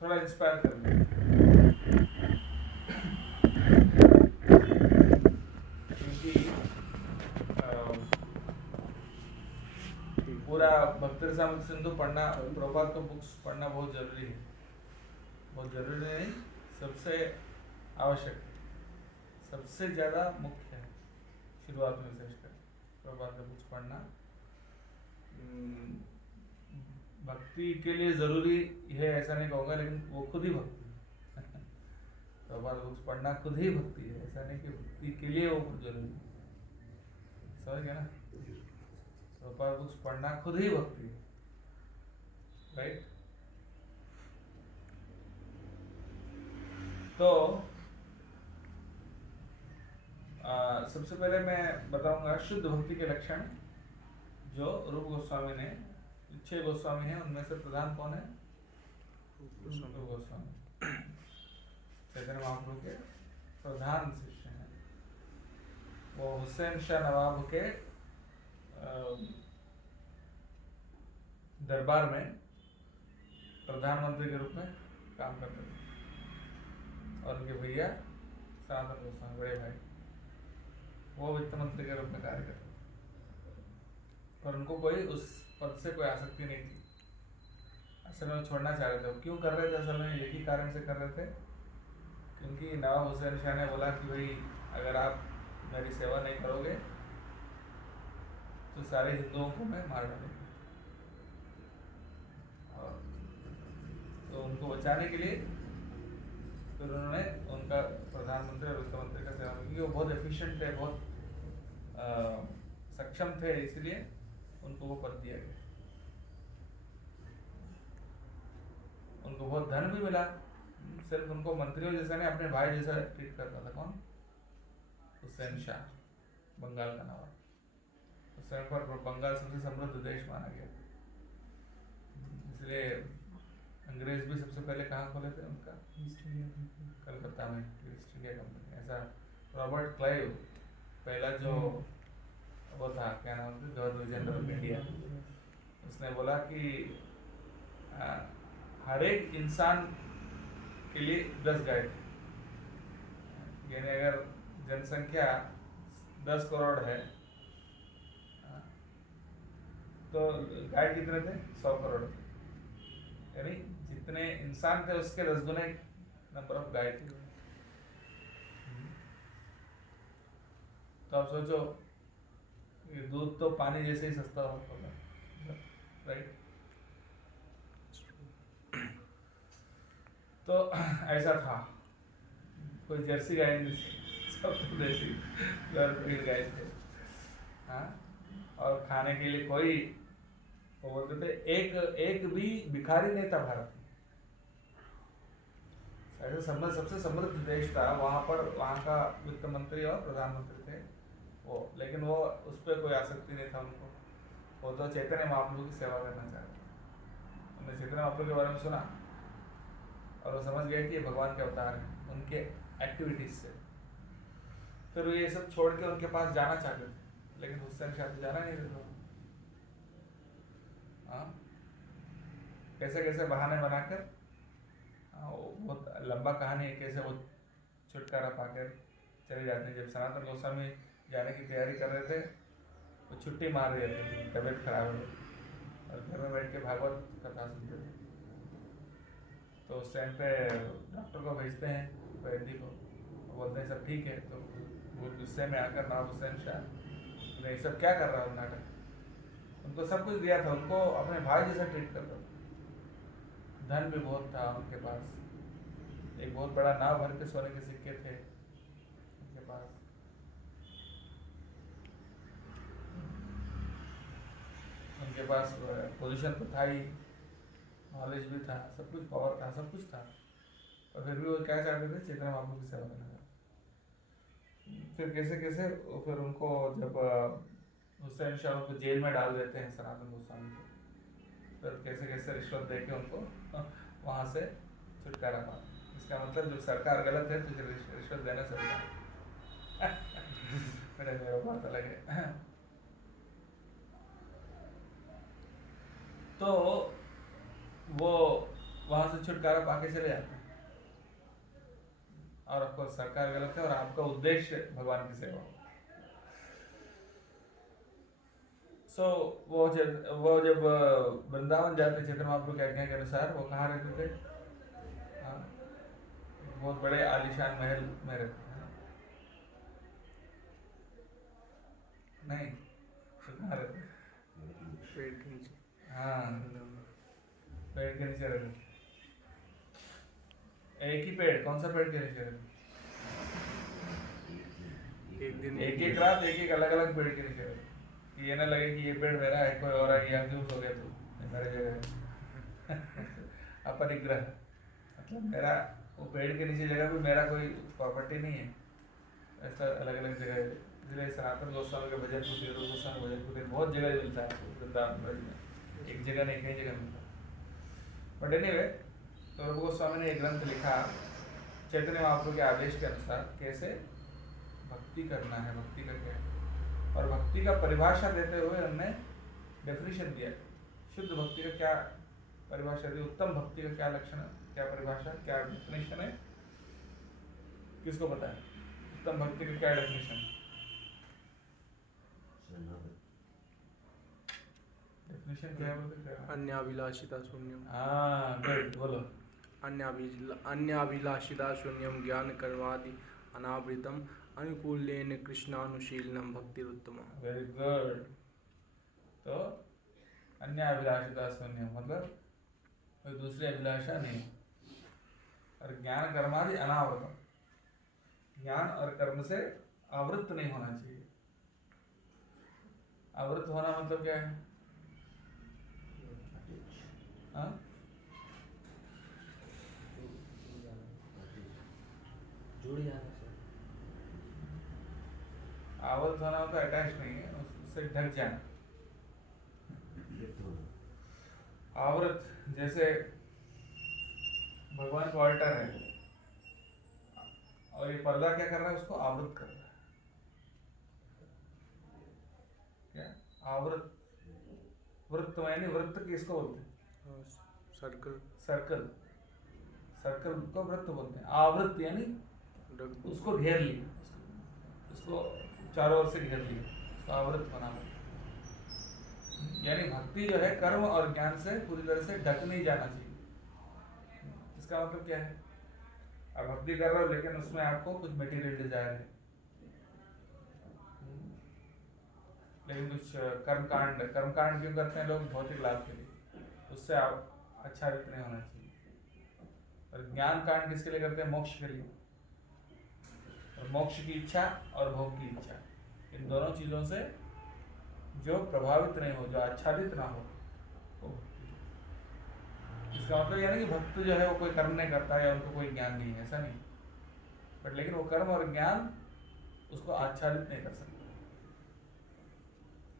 थोड़ा इंस्पायर कर दिया, क्योंकि पूरा भक्ति रसामृत सिंधु पढ़ना, प्रभुपाद को बुक्स पढ़ना बहुत जरूरी है। बहुत जरूरी नहीं, सबसे आवश्यक, सबसे ज़्यादा मुख्य है शुरुआत में विशेषकर प्रभुपाद का बुक्स पढ़ना। भक्ति के लिए ज़रूरी है ऐसा नहीं कहूँगा, लेकिन वो खुद ही भक्ति है। प्रभुपाद बुक्स पढ़ना खुद ही भक्ति है, ऐसा नहीं कि भक्ति के लिए वो जरूरी है। समझ गया ना? प्रभुपाद बुक्स पढ़ना खुद ही भक्ति है, राइट? तो सबसे पहले मैं बताऊंगा शुद्ध भक्ति के लक्षण, जो रूप गोस्वामी ने, 6 गोस्वामी हैं, उनमें से प्रधान कौन है? रूप गोस्वामी, चैतन्य महाप्रभु के प्रधान शिष्य हैं। वो हुसैन शाह नवाब के दरबार में प्रधानमंत्री के रूप में काम करते थे, और उनके भैया सनातन गोस्वामी, बड़े भाई, वो वित्त मंत्री के रूप में कार्य करते थे, पर उनको कोई उस पद से कोई आसक्ति नहीं थी। असल में छोड़ना चाह रहे थे। वो क्यों कर रहे थे? असल में एक ही कारण से कर रहे थे, क्योंकि नवाब हुसैन शाह ने बोला कि भाई अगर आप मेरी सेवा नहीं करोगे तो सारे हिंदुओं को मैं मार डालूंगा। और तो उनको बचाने के लिए फिर उन्होंने उनका प्रधानमंत्री और वित्त मंत्री का सेवा, क्योंकि वो बहुत एफिशिएंट थे, बहुत सक्षम थे, इसलिए उनको वो पद दिया गया। उनको बहुत धन भी मिला, सिर्फ उनको मंत्रियों जैसा नहीं, अपने भाई जैसा ट्रीट करता था। कौन? हुसैन शाह, बंगाल का नवाब। उस समय पर बंगाल सबसे समृद्ध देश माना गया, इसलिए अंग्रेज भी सबसे पहले कहाँ खोले थे उनका? कलकत्ता में, ईस्ट इंडिया कंपनी। ऐसा रॉबर्ट क्लाइव, पहला जो वो था, क्या नाम था, गवर्नर जनरल ऑफ इंडिया, उसने बोला कि हर एक इंसान के लिए 10 गाय थे। यानी अगर जनसंख्या 10 करोड़ है तो गाय कितने थे? 100 करोड़ थे। यानी जितने इंसान थे उसके 10 गुने नंबर ऑफ गाय थे। तो आप सोचो, ये दूध तो पानी जैसे ही सस्ता होगा, राइट? तो ऐसा था, कोई जर्सी गाय नहीं थी, सब तो देसी गाय थे। हाँ, और खाने के लिए कोई, वो बोलते थे एक भी भिखारी नहीं था भारत में। ऐसे सबसे समृद्ध देश था, वहाँ पर वहाँ का वित्त मंत्री और प्रधानमंत्री थे वो, लेकिन वो उस पर कोई आसक्ति नहीं था उनको। वो तो चैतन्य महाप्रभु की सेवा करना चाहते। उन्होंने चैतन्य महाप्रभु के बारे में सुना और वो समझ गए कि ये भगवान के अवतार हैं, उनके एक्टिविटीज से। फिर वो ये सब छोड़ के उनके पास जाना चाहते थे, लेकिन हुसैन शाह से जाना नहीं देता। हाँ, कैसे कैसे बहाने बनाकर, बहुत लंबा कहानी है, कैसे वो छुटकारा पाकर चले जाते हैं। जब सनातन गोस्वामी जाने की तैयारी कर रहे थे, वो छुट्टी मार रहे थे, तबीयत खराब है, और घर में बैठ के भागवत कथा सुनते थे। तो उस टाइम पे डॉक्टर को भेजते हैं, वैद्य को, बोलते हैं सब ठीक है। तो वो गुस्से में आकर नवाब हुसैन शाह, ये सब क्या कर रहा हूँ नाटक, उनको सब कुछ दिया था, उनको अपने भाई जैसा ट्रीट करता था। धन भी बहुत था उनके पास, एक बहुत बड़ा नाव भर के सोने के सिक्के थे उनके पास। उनके पास पोजीशन तो था ही, नॉलेज भी था, सब कुछ, पावर था, सब कुछ था, और फिर भी वो क्या चाहते थे? चैतन्य महाप्रभु की सेवा करना। फिर कैसे कैसे फिर उनको, जब हुसैन शाह को जेल में डाल देते हैं सनातन गोस्वामी को, फिर कैसे कैसे रिश्वत दे के उनको वहाँ से छुटकारा पा। इसका मतलब जब सरकार गलत है तो रिश्वत देना चलता है। मेरा बात अलग है। तो वो वहां से छुटकारा पाके चले जाते हैं। और आपको सरकार गलत है और आपका उद्देश्य भगवान की सेवा हो। वो जब वृंदावन जाते चैतन्य महाप्रभु की आज्ञा के अनुसार, वो कहाँ रहते थे? हाँ, बहुत बड़े आलीशान महल में रहते थे। नहीं, तो कहाँ रहते? पेड़ के नीचे। हाँ, पेड़ के नीचे रहते थे। एक ही पेड़, कौन सा पेड़ के नीचे रहते? एक दिन एक रात एक अलग अलग पेड़ के नीचे रहते, कि ये ना लगे कि ये पेड़ मेरा है, कोई और है, यहाँ क्यों सो गया तू, ये मेरे जगह है। अपरिग्रह, मतलब मेरा वो पेड़ के नीचे जगह भी मेरा कोई प्रॉपर्टी नहीं है, ऐसा अलग अलग जगह है। इसलिए सनातन गोस्वामी के भजन कुटीर, रूप गोस्वामी भजन कुटीर बहुत जगह मिलता है आपको वृंदावन में, एक जगह नहीं कई जगह मिलता है। बट एनीवे, तो रूप गोस्वामी ने एक ग्रंथ लिखा चैतन्य महाप्रभु के आदेश के अनुसार कैसे भक्ति करना है, भक्ति का क्या है, और भक्ति का परिभाषा देते हुए हमने डेफिनेशन दिया, शुद्ध भक्ति का क्या परिभाषा दी, उत्तम भक्ति का क्या लक्षण है, क्या परिभाषा, क्या डेफिनेशन है, किसको पता है? उत्तम भक्ति का क्या डेफिनेशन? डेफिनेशन क्या बोलते हैं? अन्याभिलाषिता शून्यम। हाँ, गुड, बोलो। अन्याभिलाषिता शून्यम ज्ञान कर्मादि अनावृतम अनुकूल्येन कृष्णानुशीलनम भक्तिरुत्तम। Very good. तो अन्य अभिलाषिता शून्य मतलब कोई दूसरी अभिलाषा नहीं, और ज्ञान कर्मादि अनावृतम, ज्ञान और कर्म से आवृत नहीं होना चाहिए। आवृत होना मतलब क्या है? हाँ? जुड़ जाना सर। आवृत होना मतलब अटैच नहीं है, उससे ढक जाना। आवृत, जैसे भगवान का ऑल्टर है और ये पर्दा क्या कर रहा है? उसको आवृत कर रहा है। क्या आवृत? वृत्त यानी वृत्त किसको बोलते हैं? सर्कल। सर्कल, सर्कल को वृत्त बोलते हैं। आवृत यानी उसको घेर लिया, उसको चारों ओर से घेर लिया, उसको आवृत बना। यानी भक्ति जो है कर्म और ज्ञान से पूरी तरह से ढक नहीं जाना चाहिए। इसका मतलब क्या है? आप भक्ति कर रहे हो लेकिन उसमें आपको कुछ मटेरियल डिजायर है, लेकिन कुछ कर्मकांड क्यों करते हैं लोग? भौतिक लाभ के लिए, उससे आप आच्छादित नहीं होना चाहिए। और ज्ञान कांड किसके लिए करते हैं? मोक्ष के लिए। और मोक्ष की इच्छा और भोग की इच्छा, इन दोनों चीजों से जो प्रभावित नहीं हो, जो आच्छादित ना हो, वो इसका मतलब यह नहीं कि भक्त जो है वो कोई कर्म नहीं करता है या उनको कोई ज्ञान नहीं है, ऐसा नहीं। बट लेकिन वो कर्म और ज्ञान उसको आच्छादित नहीं कर सकता।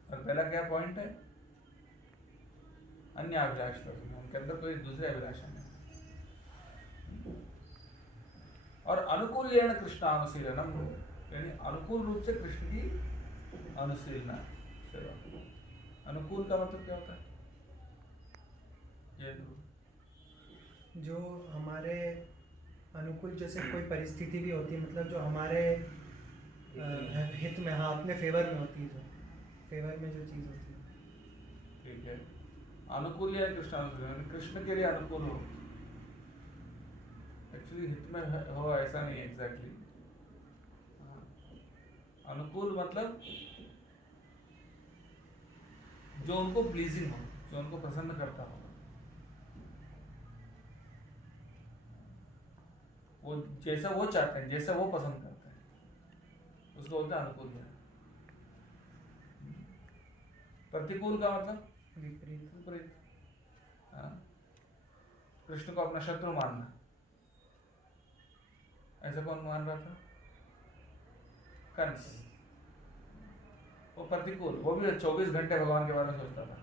और पहला क्या पॉइंट है? अन्य अभिलाषा, उनके अंदर कोई दूसरी अभिलाषा नहीं। और अनुकूल कृष्णानुशीलनम, यानी अनुकूल रूप से कृष्ण की अनुशीलना सेवा। अनुकूल का मतलब क्या होता है? ये जो हमारे अनुकूल, जैसे कोई परिस्थिति भी होती है, मतलब जो हमारे हित में, हाँ, अपने फेवर में होती है, जो फेवर में जो चीज़ होती है। ठीक है, अनुकूल या कृष्णानुशीलन, कृष्ण के लिए अनुकूल हो। एक्चुअली हित में हो ऐसा नहीं एग्जैक्टली। अनुकूल मतलब जो उनको प्लीजिंग हो, जो उनको प्रसन्न करता हो, वो जैसा वो चाहते हैं, जैसा वो पसंद करते हैं, उसको बोलते हैं अनुकूल। प्रतिकूल का मतलब विपरीत। कृष्ण को अपना शत्रु मानना, ऐसा कौन मान रहा था? कंस। वो प्रतिकूल, वो भी 24 घंटे भगवान के बारे में सोचता था।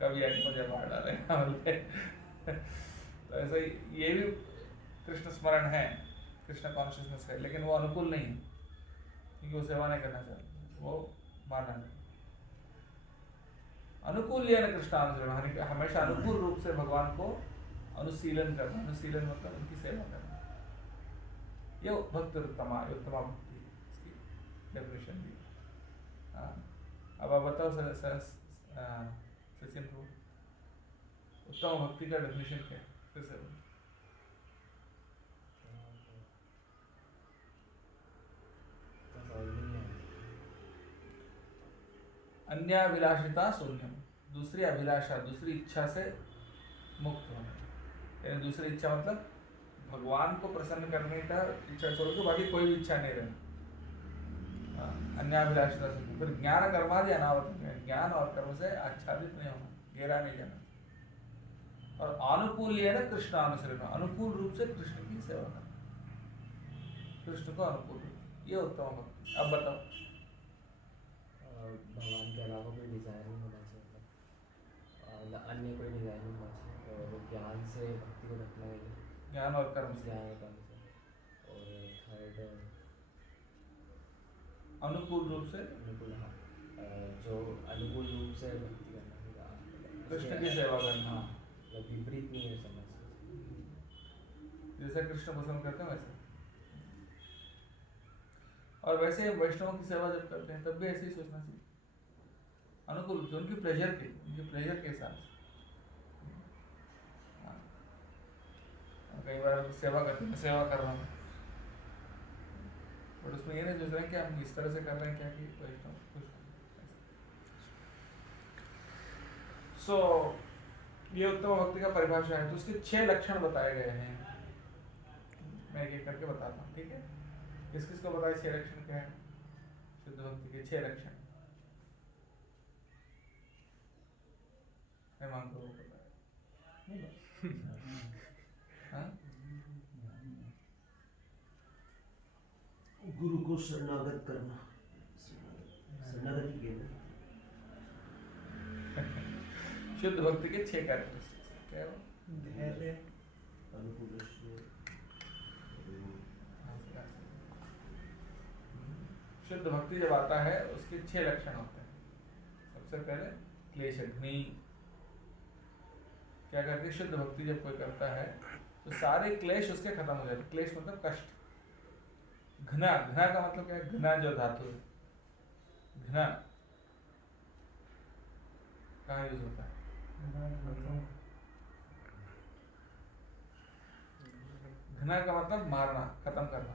कभी आके मुझे मार डालेगा। तो ऐसा ही ये भी कृष्ण स्मरण है, कृष्ण कॉन्शियसनेस है, लेकिन वो अनुकूल नहीं है, क्योंकि वो सेवा नहीं करना चाहते, वो मारना चाहते। अनुकूल या कृष्णानुशीलन, हमेशा अनुकूल रूप से भगवान को अनुशीलन करना, अनुशीलन मतलब उनकी सेवा करना। ये भक्त उत्तमा भक्ति, इसकी डेफिनेशन दी। हाँ, अब आप बताओ सचिन को उत्तम भक्ति का डेफिनेशन क्या है? फिर से बोलो। अन्याभिलाषिता शून्यम, दूसरी अभिलाषा, दूसरी इच्छा से मुक्त होना। यानी दूसरी इच्छा मतलब भगवान को प्रसन्न करने का इच्छा छोड़ के बाकी कोई भी इच्छा नहीं रहना। अन्याभिलाषिता शून्यम। फिर ज्ञान कर्मादि अनावृत, ज्ञान और कर्म से आच्छादित नहीं होना, गहरा नहीं जाना। और अनुकूल कृष्ण अनुसरण, अनुकूल रूप से कृष्ण की सेवा करना, कृष्ण को अनुकूल रूप, ये उत्तम भक्ति। अब बताओ। भगवान के अलावा कोई डिज़ायर नहीं होना चाहिए, मतलब अन्य कोई डिज़ायर नहीं होना चाहिए, और ज्ञान से भक्ति को रखना है, ज्ञान और कर्म से, ज्ञान और कर्म से। और थर्ड अनुकूल रूप से अनुकूल, हाँ, जो अनुकूल रूप से भक्ति करना होगा, कृष्ण की सेवा करना। हाँ, मतलब विपरीत नहीं है समझ से। जैसे कृष्ण पसंद करते हैं वैसे। और वैसे वैष्णवों की सेवा जब करते हैं तब भी ऐसे ही सोचना चाहिए, अनुकूल रूप से, उनके प्लेजर के हिसाब से। कई बार सेवा करते हैं, सेवा कर रहा हूँ, बट उसमें ये नहीं सोच रहे हैं कि हम इस तरह से कर रहे हैं क्या कि वैष्णव खुश हो। सो ये उत्तम भक्ति का परिभाषा है। तो उसके 6 लक्षण बताए गए हैं, मैं एक एक करके बताता हूँ, ठीक है? किस किस को बताए 6 लक्षण क्या है शुद्ध भक्ति के? 6 लक्षण हेमंत को बताया। हाँ? गुरु को शरणागत करना, शरणागति के शुद्ध भक्ति के 6 कैरेक्टरिस्टिक्स क्या है वो? धैर्य, अनुकूल, शुद्ध भक्ति जब आता है उसके 6 लक्षण होते हैं। सबसे पहले क्लेशघ्नी। क्या करते हैं? शुद्ध भक्ति जब कोई करता है तो सारे क्लेश उसके खत्म हो जाते हैं। क्लेश मतलब कष्ट। घृणा, घृणा का मतलब क्या है? घृणा जो धातु है, घृणा कहाँ यूज होता है? घृणा का मतलब मारना, खत्म करना।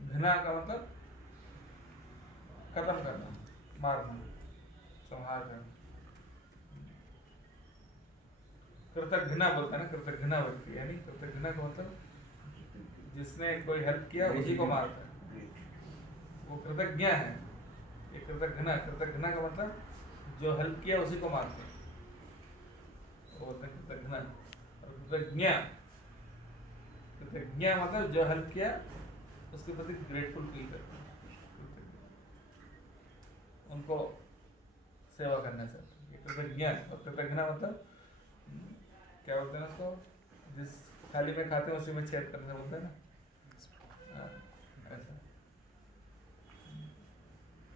घृणा का मतलब खत्म करना, मारना, संहार करना। कृतघ्ना बोलता है ना, कृतघ्ना व्यक्ति, यानी कृतघ्ना का मतलब जिसने कोई हेल्प किया उसी को मारता है, वो कृतज्ञ है। ये कृतघ्ना, कृतघ्ना का मतलब जो हेल्प किया उसी को मारता है, वो बोलते हैं कृतघ्ना। और कृतज्ञ, कृतज्ञ मतलब जो हेल्प किया उसके प्रति ग्रेटफुल फील करते हैं, उनको सेवा करना चाहते हैं। कृतज्ञ और कृतघ्ना मतलब क्या बोलते हैं उसको? जिस थाली में खाते हैं उसी में छेद करने से बोलते हैं ना, ऐसा।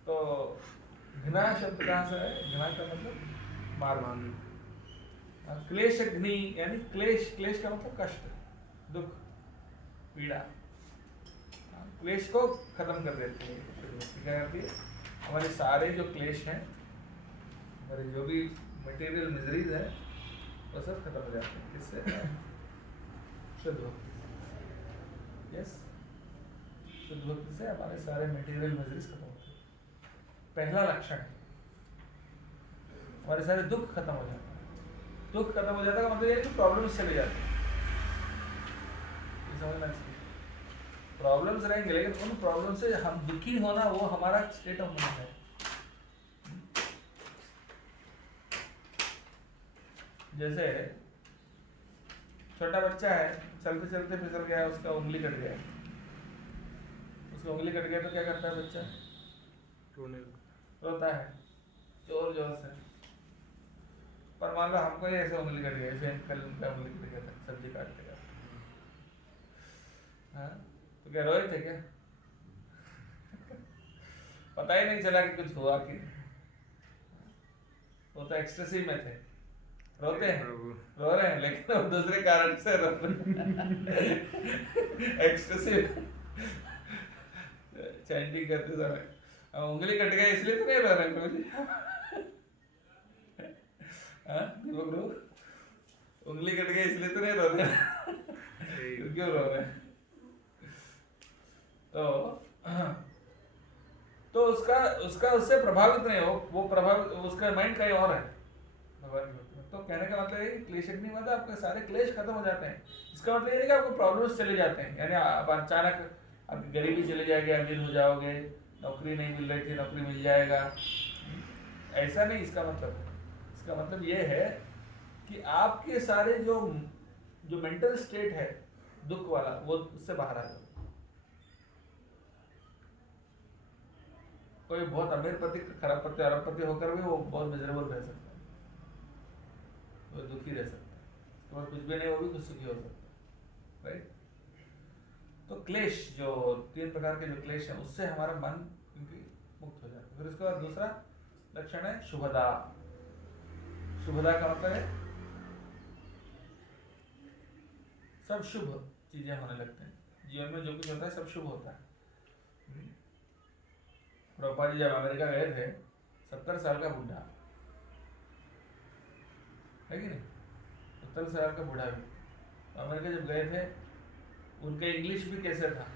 तो घृणा शब्द कहाँ से है? घृणा का मतलब मारना। क्लेशघ्नि यानी क्लेश, क्लेश का मतलब कष्ट, दुख, पीड़ा। क्लेश को खत्म कर देती है। क्या करती है? हमारे सारे जो क्लेश हैं, हमारे जो भी मटेरियल मिजरीज है, वो सब खत्म हो जाते हैं। इससे शुद्ध भक्ति से, यस, शुद्ध भक्ति से हमारे सारे मटेरियल मिजरीज खत्म होते हैं। पहला लक्षण है, हमारे सारे दुख खत्म हो जाते हैं। दुख खत्म हो जाता है का मतलब ये कि प्रॉब्लम्स चले जाते हैं। ये समझना चाहिए। प्रॉब्लम्स रहेंगे लेकिन उन प्रॉब्लम से हम दुखी होना वो हमारा स्टेट ऑफ माइंड है। जैसे छोटा बच्चा है, चलते चलते फिसल गया, उसका उंगली कट गया। उसका उंगली कट गया तो क्या करता है बच्चा? रोता है जोर जोर से। पर मान लो हमको ही ऐसे उंगली कट गया, ऐसे कल उनका उंगली कट गया था सब्जी काटते गया, हाँ, तो क्या रोए थे क्या? पता ही नहीं चला कि कुछ हुआ कि, वो तो एक्सटेसी में थे, रोते हैं, प्रभु रो रहे हैं, लेकिन अब दूसरे कारण से रो रहे हैं। एक्सक्यूसिव चैंटिंग करते समय उंगली कट गया इसलिए तो नहीं रो रहे हैं प्रभु जी। हाँ दीपक रो, उंगली कट गई इसलिए तो नहीं रो रहे हैं। क्यों रो रहे हैं? तो उसका उसका उससे प्रभावित नहीं हो, वो प्रभावित, उसका माइंड कहीं और है भगवान के प्रति। तो कहने का मतलब है कि क्लेशग्नि मतलब आपके सारे क्लेश खत्म हो जाते हैं। इसका मतलब ये नहीं कि आपको प्रॉब्लम्स चले जाते हैं, यानी आप अचानक आपकी गरीबी चली जाएगी, अमीर हो जाओगे, नौकरी नहीं मिल रही थी नौकरी मिल जाएगा, ऐसा नहीं इसका मतलब। इसका मतलब ये है कि आपके सारे जो जो मेंटल स्टेट है दुख वाला, वो उससे बाहर आ जाए। कोई बहुत अमीर पति, खराब पति, अरबपति होकर भी वो बहुत मिजरेबल रह सकता है, वो दुखी रह सकता है, और कुछ भी नहीं वो भी कुछ सुखी हो सकता है, राइट। तो क्लेश, जो 3 प्रकार के जो क्लेश हैं, उससे हमारा मन क्योंकि मुक्त हो जाता है। फिर उसके बाद दूसरा लक्षण है शुभदा। शुभदा का मतलब है सब शुभ चीजें होने लगते हैं जीवन में, जो कुछ होता है सब शुभ होता है। प्रभुपाद जी जब अमेरिका गए थे, 70 साल का बूढ़ा है कि नहीं, 70 साल का बूढ़ा भी, तो अमेरिका जब गए थे, उनका इंग्लिश भी कैसे था,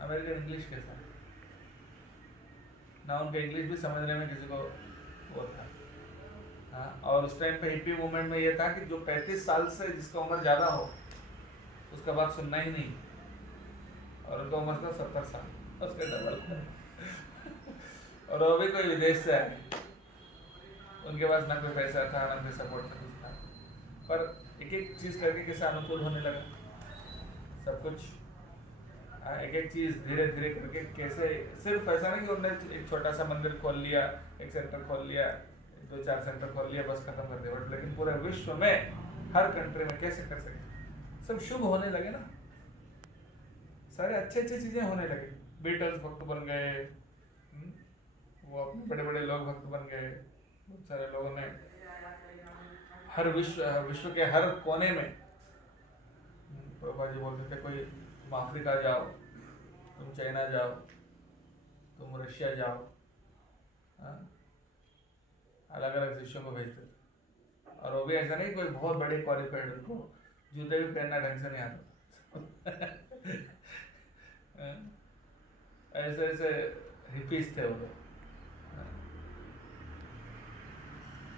अमेरिकन इंग्लिश कैसा ना, उनका इंग्लिश भी समझने में किसी को वो था। हाँ, और उस टाइम पे हिप्पी मूवमेंट में ये था कि जो 35 साल से जिसका उम्र ज़्यादा हो उसका बात सुनना ही नहीं, और उनका उम्र था 70 साल, उसके डबल। और वो भी कोई विदेश से आए, उनके पास ना कोई पैसा था ना कोई सपोर्ट था, कुछ था, पर एक एक चीज़ करके कैसे अनुकूल होने लगा सब कुछ। एक एक चीज़ धीरे धीरे करके कैसे, सिर्फ ऐसा नहीं कि उन्होंने एक छोटा सा मंदिर खोल लिया, एक सेंटर खोल लिया, 2-4 सेंटर खोल लिया, बस खत्म कर दिया, बट लेकिन पूरे विश्व में हर कंट्री में कैसे कर सके, सब शुभ होने लगे ना, सारे अच्छे अच्छे चीज़ें होने लगे। बीटल्स भक्त बन गए, वो अपने बड़े बड़े लोग भक्त बन गए, बहुत सारे लोगों ने हर विश्व के हर कोने में, प्रभुपाद जी बोलते थे कोई तुम अफ्रीका जाओ, तुम चाइना जाओ, तुम रशिया जाओ, अलग अलग शिष्यों को भेजते थे। और वो भी ऐसा नहीं कोई बहुत बड़े क्वालिफाइड, उनको जूते भी पहनना ढंग से नहीं आता। ऐसे ऐसे हिपीज थे वो लोग।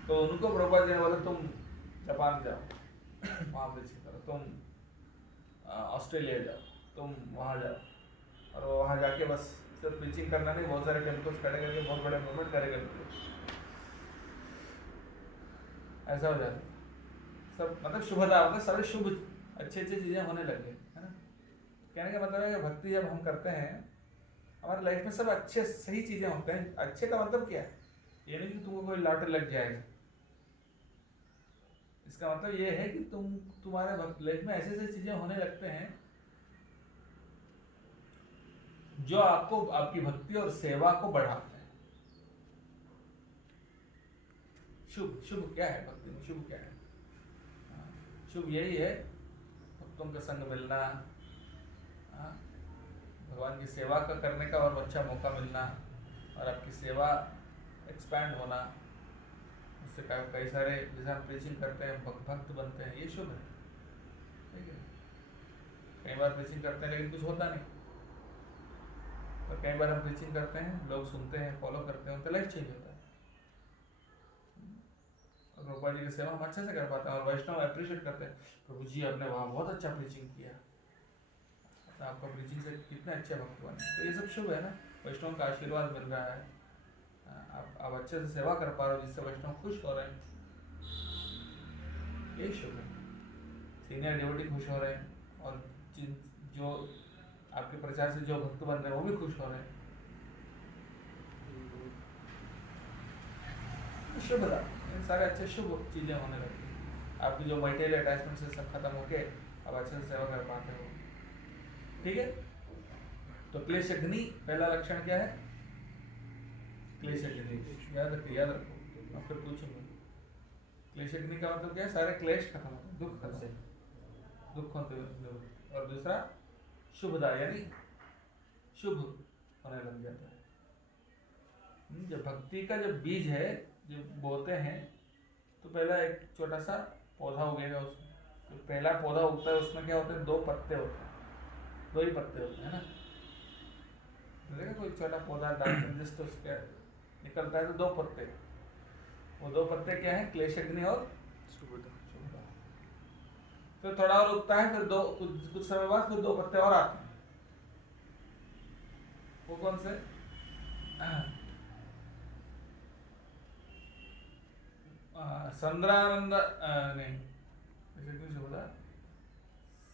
तो उनको प्रभुपाद जी ने बोला तुम जापान जाओ, वहाँ प्रीचिंग करो, तुम ऑस्ट्रेलिया जाओ, तुम वहाँ जाओ, और वहाँ जाके बस सिर्फ प्रीचिंग करना नहीं, बहुत सारे टेम्पल्स खड़े करके बहुत बड़े मूवमेंट करे करते, ऐसा हो जाता सब। मतलब शुभता मतलब सारे शुभ अच्छी अच्छी चीज़ें होने लगे, है ना। कहने का मतलब है कि भक्ति जब हम करते हैं, हमारे लाइफ में सब अच्छे सही चीज़ें होते हैं। अच्छे का मतलब क्या है, ये नहीं कि तुमको कोई लॉटरी लग जाएगा, इसका मतलब ये है कि तुम्हारे लाइफ में ऐसे ऐसे चीजें होने लगते हैं जो आपको आपकी भक्ति और सेवा को बढ़ाते हैं। शुभ, शुभ क्या है भक्ति में, शुभ क्या है? शुभ यही है भक्तों का संग मिलना, भगवान की सेवा का करने का और अच्छा मौका मिलना, और आपकी सेवा एक्सपैंड होना, उससे कई सारे जैसे हम प्रीचिंग करते हैं भक्त बनते हैं, ये शुभ है, ठीक है। कई बार प्रीचिंग करते हैं लेकिन कुछ होता नहीं, और कई बार हम प्रीचिंग करते हैं, लोग सुनते हैं, फॉलो करते हैं, उनका लाइफ चेंज होता है। और प्रभुपाद जी की सेवा हम अच्छे से कर पाते हैं, और वैष्णव अप्रिशिएट करते हैं, प्रभु जी आपने वहाँ बहुत अच्छा प्रीचिंग किया, आपका प्रीचिंग से कितने अच्छे भक्त बने। तो ये सब शुभ है ना, वैष्णव का आशीर्वाद मिल रहा है, आप अच्छे से सेवा कर पा रहे हो जिससे वैष्णव खुश हो रहे हैं, ये शुभ है। सीनियर डिवोटी खुश हो रहे हैं, और जो आपके प्रचार से जो भक्त बन रहे हैं वो भी खुश हो रहे हैं, शुभ था। सारे अच्छे शुभ चीजें होने लगी, आपकी जो मटेरियल अटैचमेंट से सब खत्म होके अब अच्छे से सेवा कर पाते हो, ठीक है। तो क्लेश अग्नि पहला लक्षण क्या है, क्लेश अग्नि, याद रखो, और फिर पूछूंगा क्लेशग्नि का मतलब क्या है? सारे क्लेश खत्म होते हैं, दुख खत्म, दुख होते निवृत्त। और दूसरा शुभदा यानी शुभ होने लग जाता है। जब भक्ति का जब बीज है, जब बोते हैं तो पहला एक छोटा सा पौधा उगेगा, उसमें जो पहला पौधा उगता है उसमें क्या होते हैं? 2 पत्ते होते हैं, 2 ही पत्ते होते हैं ना। देखा कोई छोटा पौधा डाल जस्ट उसके निकलता है तो 2 पत्ते, वो 2 पत्ते क्या है? क्लेशग्नि और सुबुदा। शुभदा। फिर थोड़ा और उगता है, फिर कुछ समय बाद फिर 2 पत्ते और आते हैं। वो कौन से? संद्रानंद नहीं, क्लेशग्नि शुभदा,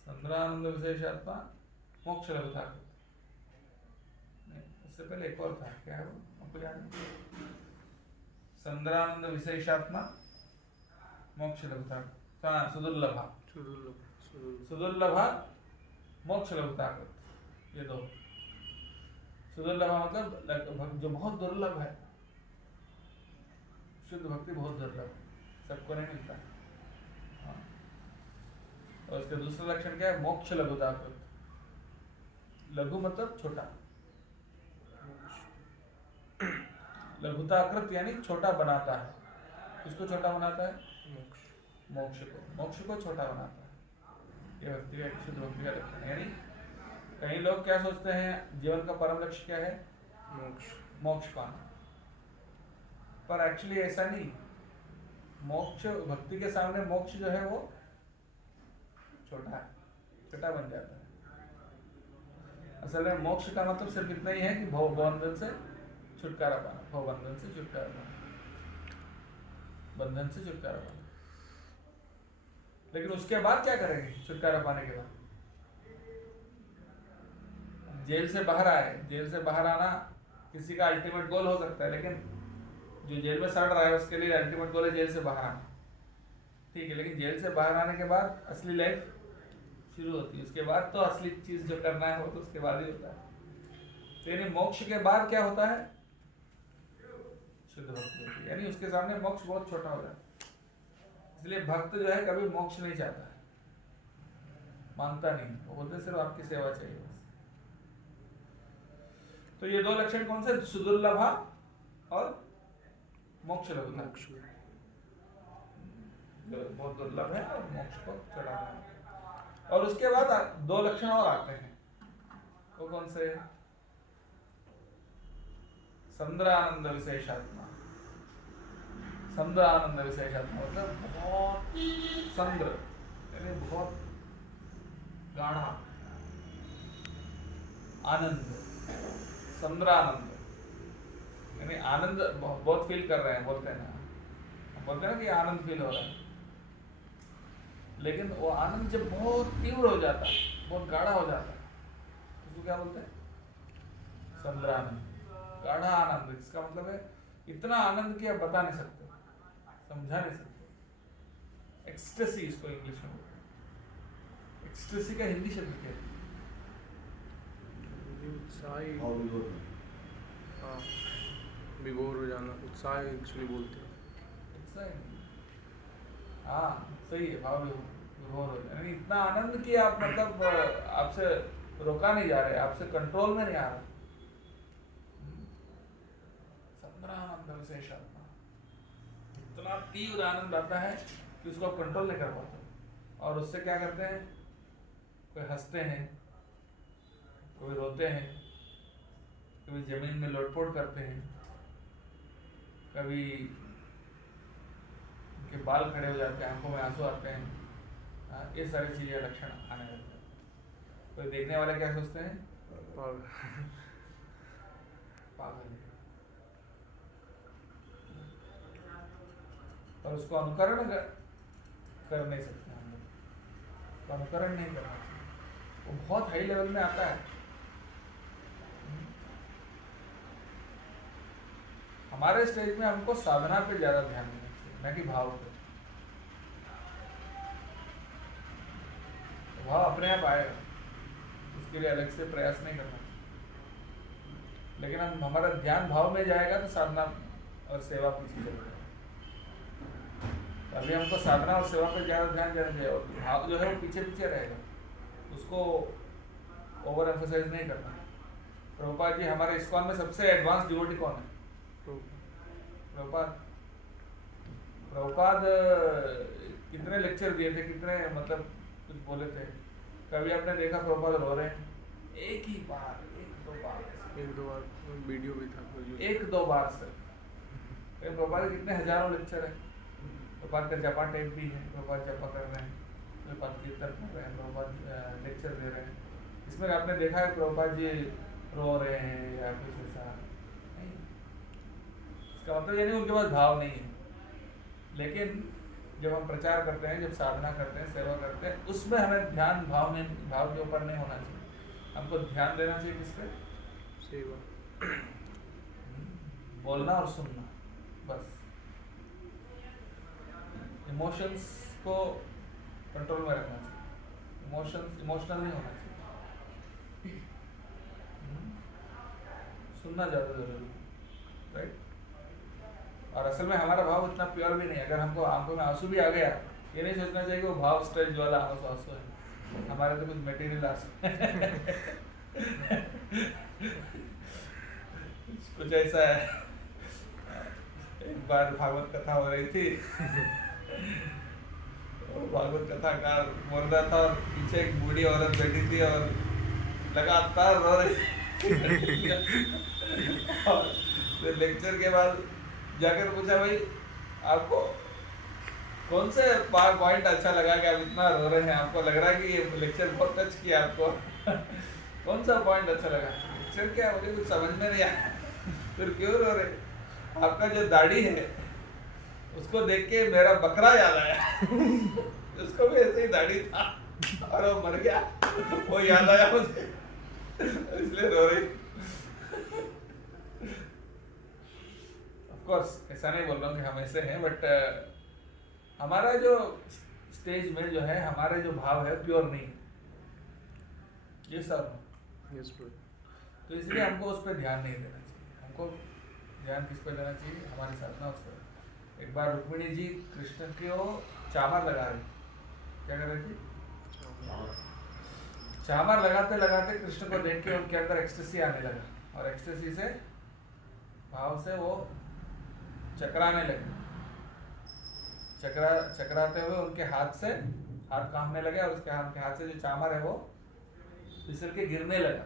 संद्रानंद विशेषात्मा मोक्ष लभता। उससे पहले एक और था, क्या है वो? आपको याद है? संद्रानंद विशेषात्मा मोक्ष लभता, सुदुर्लभा, सुदुर्लभा मोक्ष लभता। ये 2 सुदुर्लभा मतलब जो बहुत दुर्लभ है, शुद्ध भक्ति बहुत दुर्लभ है, सबको नहीं मिलता। हाँ। और उसका दूसरा लक्षण क्या है? मोक्ष लघुता। लघु मतलब छोटा, लघुताकृत यानी छोटा बनाता है। किसको छोटा बनाता है? मोक्ष को, मोक्ष को छोटा बनाता है। ये भक्ति का, शुद्ध भक्ति का लक्षण है। यानी कई लोग क्या सोचते हैं, जीवन का परम लक्ष्य क्या है? मोक्ष पाना। पर एक्चुअली ऐसा नहीं। मोक्ष, भक्ति के सामने मोक्ष जो है वो छोटा है, छोटा बन जाता है। असल में मोक्ष का मतलब सिर्फ इतना ही है कि भव बंधन से छुटकारा पाना, भव बंधन से छुटकारा पाना, बंधन से छुटकारा पाना। लेकिन उसके बाद क्या करेंगे? छुटकारा पाने के बाद जेल से बाहर आए, जेल से बाहर आना किसी का अल्टीमेट गोल हो सकता है, लेकिन जो जेल में सड़ रहा है उसके लिए अल्टीमेट गोल है जेल से बाहर आना। ठीक है, लेकिन जेल से बाहर आने के बाद असली लाइफ शुरू होती है। उसके बाद तो असली चीज जो करना है वो तो उसके बाद ही होता है। तो यानी मोक्ष के बाद क्या होता है? शुद्ध भक्ति होती है। यानी उसके सामने मोक्ष बहुत छोटा हो जाता है। इसलिए भक्त जो है कभी मोक्ष नहीं चाहता है, मांगता नहीं, वो बोलते सिर्फ आपकी सेवा चाहिए बस। तो ये 2 लक्षण कौन से? सुदुर्लभा और मोक्ष लघुता, जो बहुत दुर्लभ है और मोक्ष को चढ़ाना है। और उसके बाद 2 लक्षण और आते हैं, वो कौन से? संद्रानंद विशेषात्मा। संद्रानंद विशेषात्मा मतलब बहुत संद्र यानी बहुत गाढ़ा आनंद, संद्रानंद यानी आनंद बहुत फील कर रहे हैं, बोलते हैं ना कि आनंद फील हो रहा है। लेकिन वो आनंद जब बहुत तीव्र हो जाता है, बहुत गाढ़ा हो जाता है, उसको क्या बोलते हैं? संद्रानंद, गाढ़ा आनंद। इसका मतलब है इतना आनंद कि आप बता नहीं सकते, समझा नहीं सकते। एक्सटेसी इसको इंग्लिश में बोलते हैं। एक्सटेसी का हिंदी शब्द क्या है? उत्साही, और भी बोल हाँ, विभोर हो जाना, उत्साह एक्चुअली बोलते हैं। उत्साह नहीं, हाँ सही है, भाव विभोर हो जाना, इतना आनंद कि आप मतलब आपसे रोका नहीं जा रहे, आपसे कंट्रोल में नहीं आ रहा। संद्रानंद विशेषात्मा, इतना तीव्र आनंद आता है कि उसको आप कंट्रोल नहीं कर पाते। और उससे क्या करते हैं? कोई हंसते हैं, कोई रोते हैं, कभी जमीन में लोटपोट करते हैं, कभी उनके बाल खड़े हो जाते हैं, आंखों में आंसू आते हैं। ये सारी चीजें लक्षण आने लगते हैं। कोई देखने वाले क्या सोचते हैं? पागल है। और उसको अनुकरण कर नहीं सकते हम लोग, उसको अनुकरण नहीं करना चाहिए। वो बहुत हाई लेवल में आता है। हमारे स्टेज में हमको साधना पे ज्यादा ध्यान देना चाहिए, न कि भाव पे। तो भाव अपने आप आएगा, उसके लिए अलग से प्रयास नहीं करना चाहिए। लेकिन हम हमारा ध्यान भाव में जाएगा तो साधना और सेवा पीछे चलेगा। अभी हमको साधना और सेवा पे ज़्यादा ध्यान देना चाहिए, और भाव जो है वो पीछे पीछे रहेगा, उसको ओवर एम्फोसाइज नहीं करना। प्रभुपाद जी हमारे इस्कॉन में सबसे एडवांस डिवोटी कौन है? प्रभुपाद। प्रभुपाद कितने लेक्चर दिए थे, कितने मतलब कुछ बोले थे, कभी आपने देखा प्रभुपाद रो रहे हैं? एक ही बार, एक दो बार वीडियो भी था एक दो बार सिर्फ। प्रभुपाद के कितने हजारों लेक्चर है, प्रभुपाद का जपा टेप भी है, प्रभुपाद जपा कर रहे हैं, प्रभुपाद कीर्तन कर रहे हैं, प्रभुपाद लेक्चर दे रहे हैं। इसमें आपने देखा है प्रभुपाद जी रो रहे हैं या कुछ ऐसा नहीं। इसका मतलब ये नहीं उनके पास भाव नहीं है, लेकिन जब हम प्रचार करते हैं, जब साधना करते हैं, सेवा करते हैं, उसमें हमें ध्यान भाव के ऊपर नहीं होना चाहिए। हमको ध्यान देना चाहिए किस पे? सेवा, बोलना और सुनना, बस। इमोशंस को कंट्रोल में रखना चाहिए, इमोशनल नहीं होना चाहिए। सुनना ज़्यादा जरूरी है, राइट। और असल में हमारा भाव इतना प्योर भी नहीं है। अगर हमको आंखों में आंसू भी आ गया, ये नहीं सोचना चाहिए कि वो भाव स्ट्रेच वाला आंसू है, हमारे तो कुछ मटेरियल आंसू कुछ ऐसा है। एक बार भागवत कथा हो रही थी, भागवत कथा का बोल रहा था, और पीछे एक बूढ़ी औरत बैठी थी और लगातार रो रही थी। और फिर लेक्चर के बाद जाकर पूछा, भाई आपको कौन से पॉइंट अच्छा लगा कि आप इतना रो रहे हैं? आपको लग रहा है कि ये लेक्चर बहुत टच किया आपको? कौन सा पॉइंट अच्छा लगा? लेक्चर क्या, मुझे कुछ समझ में नहीं आया। फिर क्यों रो रहे? आपका जो दाढ़ी है उसको देख के मेरा बकरा याद आया। उसको भी ऐसे ही दाढ़ी था और वो मर गया, वो याद आया मुझे, इसलिए रो रही। ऑफ कोर्स ऐसा नहीं बोल रहा हूँ कि हम ऐसे हैं, बट हमारा जो स्टेज में जो है, हमारे जो भाव है प्योर नहीं है, ये सब। Yes bro. तो इसलिए हमको उस पर ध्यान नहीं देना चाहिए। हमको ध्यान किस पर देना चाहिए? हमारी साधना उस पर। एक बार रुक्मिणी जी कृष्ण को चामर लगा रहे, क्या कर रहे थे? चामर लगाते लगाते कृष्ण को देख के उनके अंदर एक्सटेसी आने लगा, और एक्सटेसी से भाव से वो चकराने लगे। चकराते हुए उनके हाथ कांपने लगे, और उसके हाथ से जो चामर है वो फिसल के गिरने लगा।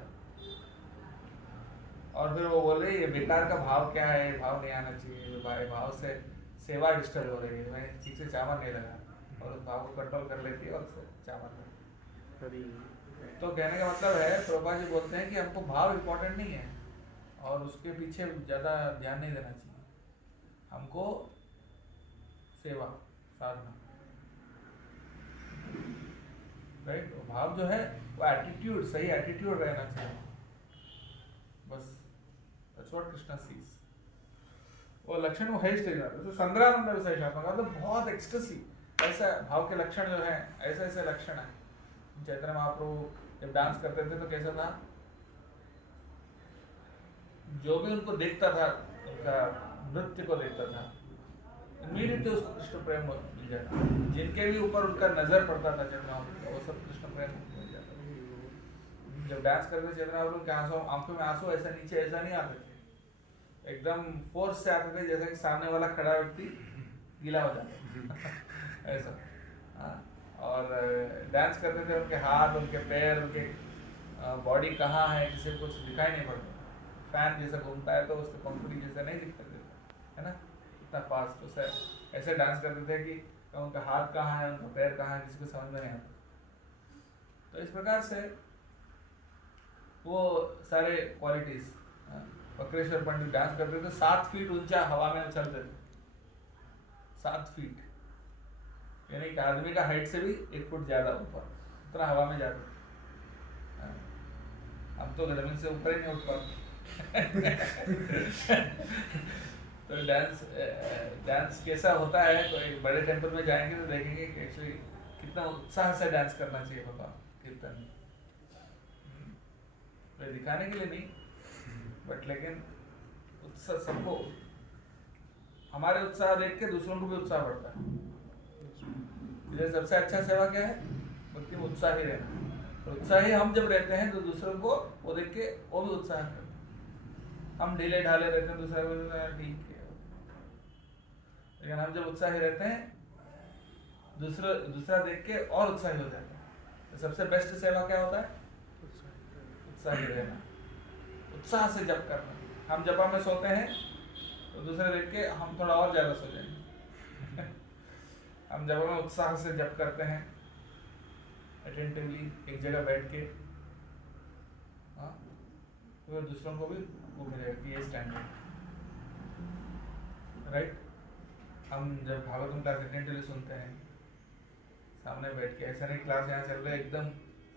और फिर वो बोल रही, ये बेकार का भाव क्या है, भाव नहीं आना चाहिए, भाव से सेवा डिस्टर्ब हो रही है, मैं ठीक से चामर नहीं लगा, और उस भाव को कंट्रोल कर लेती है और चामर लगा। तो कहने का मतलब है, प्रभुपाद जी बोलते हैं कि हमको भाव इम्पोर्टेंट नहीं है, और उसके पीछे ज़्यादा ध्यान नहीं देना चाहिए। हमको सेवा, साधना, राइट। भाव जो है वो एटीट्यूड, सही एटीट्यूड रहना चाहिए, बस। That's what Krishna sees. वो लक्षण वो है स्टेज में, तो संद्रानंद विशेषात्मक मतलब बहुत एक्सटेसी, ऐसा भाव के लक्षण जो है, ऐसे ऐसे लक्षण है। चैतन्य महाप्रभु जब डांस करते थे तो कैसा था? जो भी उनको देखता था, उनका नृत्य को देखता था, इमीडिएटली उसको कृष्ण प्रेम मिल जाता। जिनके भी ऊपर उनका नजर पड़ता था चैतन्य महाप्रभु, वो सब कृष्ण प्रेम मिल जाता। जब डांस करते चैतन्य महाप्रभु के आंखों में आंसू ऐसा नीचे ऐसा नहीं आते थे, एकदम फोर्स से आते थे, जैसे कि सामने वाला खड़ा व्यक्ति गीला हो जाता ऐसा। और डांस करते थे, उनके हाथ, उनके पैर, उनके बॉडी कहाँ है किसी को कुछ दिखाई नहीं पड़ता। फैन जैसा घूमता है तो उसके पंखुड़ी जैसा नहीं दिखता है ना, इतना फास्ट। उसे ऐसे डांस करते थे कि उनका हाथ कहाँ है, उनका पैर कहाँ है, किसी को समझ में नहीं आता। तो इस प्रकार से वो सारे क्वालिटीज, वक्रेश्वर पंडित डांस करते थे, 7 फीट ऊंचा हवा में उछलते थे, 7 फीट, यानी कि आदमी का हाइट से भी 1 फुट ज्यादा ऊपर, उतना हवा में जाते थे। हम तो जमीन से ऊपर ही नहीं उठ पाते। तो डांस कैसा होता है, तो एक बड़े टेम्पल में जाएंगे तो देखेंगे कि एक्चुअली कितना उत्साह से डांस करना चाहिए भगवान कीर्तन में। तो दिखाने के लिए नहीं, बट लेकिन उत्साह, सबको हमारे उत्साह देख के दूसरों को भी उत्साह बढ़ता है। इसलिए सबसे अच्छा सेवा क्या है? भक्ति में उत्साही रहना। तो उत्साही हम जब रहते हैं तो दूसरों को वो देख के वो भी उत्साह करते हैं। हम ढीले ढाले रहते हैं, दूसरा बोलता है ठीक है, लेकिन हम जब उत्साही रहते हैं दूसरा देख के और उत्साही हो जाता है। तो सबसे बेस्ट सेवा क्या होता है? उत्साही रहना, उत्साह से जप करना। हम जपा में सोते हैं तो दूसरे देख के हम थोड़ा और ज्यादा सो जाएंगे। हम जब में उत्साह से जप करते हैं, अटेंटिवली एक जगह बैठ के, हाँ, तो दूसरों को भी वो मिलेगा कि ये स्टैंडर्ड, राइट। हम जब भागवतम क्लास अटेंटिवली सुनते हैं, सामने बैठ के, ऐसा नहीं क्लास यहाँ चल रहा है एकदम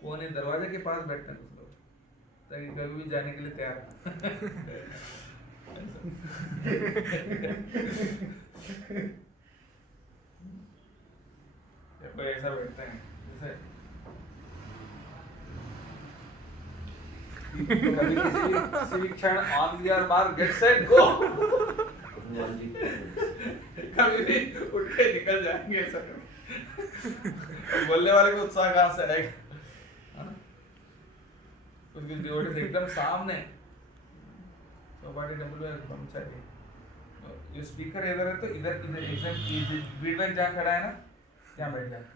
कोने दरवाजे के पास बैठते हैं कुछ लोग, ताकि कभी भी जाने के लिए तैयार कोई ऐसा बैठते हैं जैसे कभी किसी भी क्षण on the mark get set go, कभी भी उठ के निकल जाएंगे ऐसा कर। बोलने वाले को उत्साह कहाँ से आएगा? उसकी डिवोटीज एकदम सामने चौपाटी टेंपल में कर्मचारी, ये स्पीकर इधर है तो इधर इधर एग्जैक्ट फीडबैक जहाँ खड़ा है ना यहाँ बैठ जाते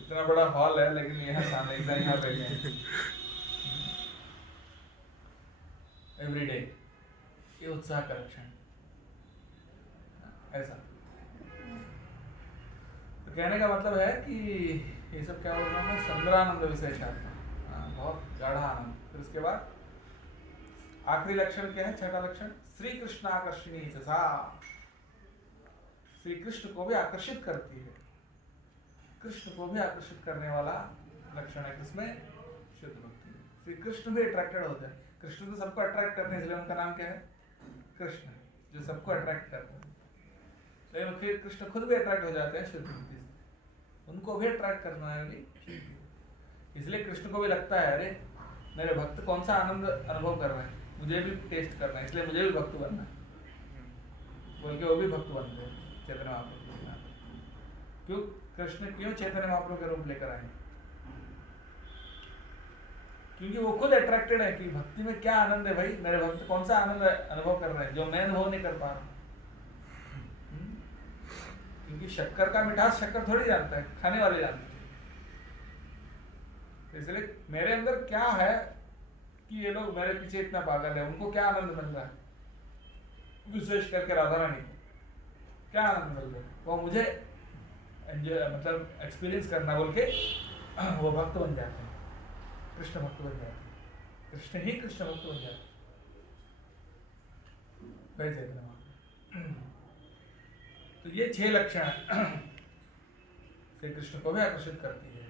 इतना बड़ा हॉल है लेकिन यहाँ सामने एकदम यहाँ बैठे हैं एवरी डे। ये उत्साह का लक्षण ऐसा। तो कहने का मतलब है कि ये सब क्या बोल रहा हूँ मैं, संद्रानंद विशेषात्मा, बहुत गाढ़ा आनंद। फिर उसके बाद आखिरी लक्षण क्या है? छठा लक्षण, श्री कृष्ण आकर्षणी सा, श्री कृष्ण को भी आकर्षित करती है। कृष्ण को भी आकर्षित करने वाला लक्षण है किसमें? शुद्ध भक्ति में। श्री कृष्ण भी अट्रैक्टेड होते हैं। कृष्ण तो सबको अट्रैक्ट करते हैं, इसलिए उनका नाम क्या है? कृष्ण, जो सबको अट्रैक्ट करते हैं। लेकिन फिर कृष्ण खुद भी अट्रैक्ट हो जाते हैं शुद्ध भक्ति से, उनको भी अट्रैक्ट करना है भी। इसलिए कृष्ण को भी लगता है अरे मेरे भक्त कौन सा आनंद अनुभव कर रहे हैं, मुझे भी टेस्ट करना है, इसलिए मुझे भी भक्त बनना है बोल के वो भी भक्त बनते हैं चैतन्य महाप्रभु के नाम। क्यों? कृष्ण क्यों चैतन्य महाप्रभु का रूप लेकर आए? क्योंकि वो खुद अट्रैक्टेड है कि भक्ति में क्या आनंद है भाई, मेरे भक्त कौन सा आनंद अनुभव कर रहे हैं जो मैं अनुभव नहीं कर पा रहा। क्योंकि शक्कर का मिठास शक्कर थोड़ी जानता है, खाने वाले जानते हैं। इसलिए मेरे अंदर क्या है कि ये लोग मेरे पीछे इतना पागल है, उनको क्या आनंद मिल रहा है, विशेष करके राधा रानी को क्या आनंद मिल रहा है, वो मुझे मतलब एक्सपीरियंस करना बोल के वो भक्त बन जाते हैं, कृष्ण भक्त बन जाते हैं, कृष्ण ही कृष्ण भक्त बन जाते हैं। तो ये 6 लक्षण श्री कृष्ण को भी आकर्षित करती है।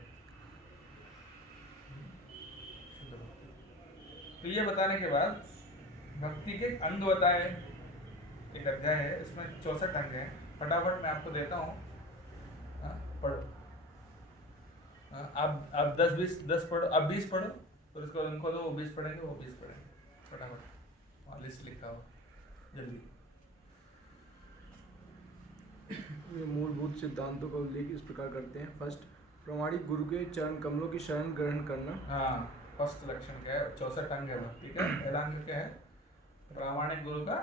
तो ये बताने के बाद भक्ति के अंग बताए, एक अध्याय है, इसमें 64 अंग हैं। फटाफट मैं आपको देता हूँ, पढ़ो। अब 10 पढ़ो, अब 20 पढ़ो, और इसको उनको दो, वो 20 पढ़ेंगे, वो 20 पढ़ेंगे। फटाफट वहाँ लिस्ट लिखा हो जल्दी। ये मूलभूत सिद्धांतों का उल्लेख इस प्रकार करते हैं। फर्स्ट, प्रामाणिक गुरु के चरण कमलों की शरण ग्रहण करना। हाँ, फर्स्ट लक्षण क्या है? 64 अंग है भक्ति का। पहला अंग क्या है? प्रामाणिक गुरु का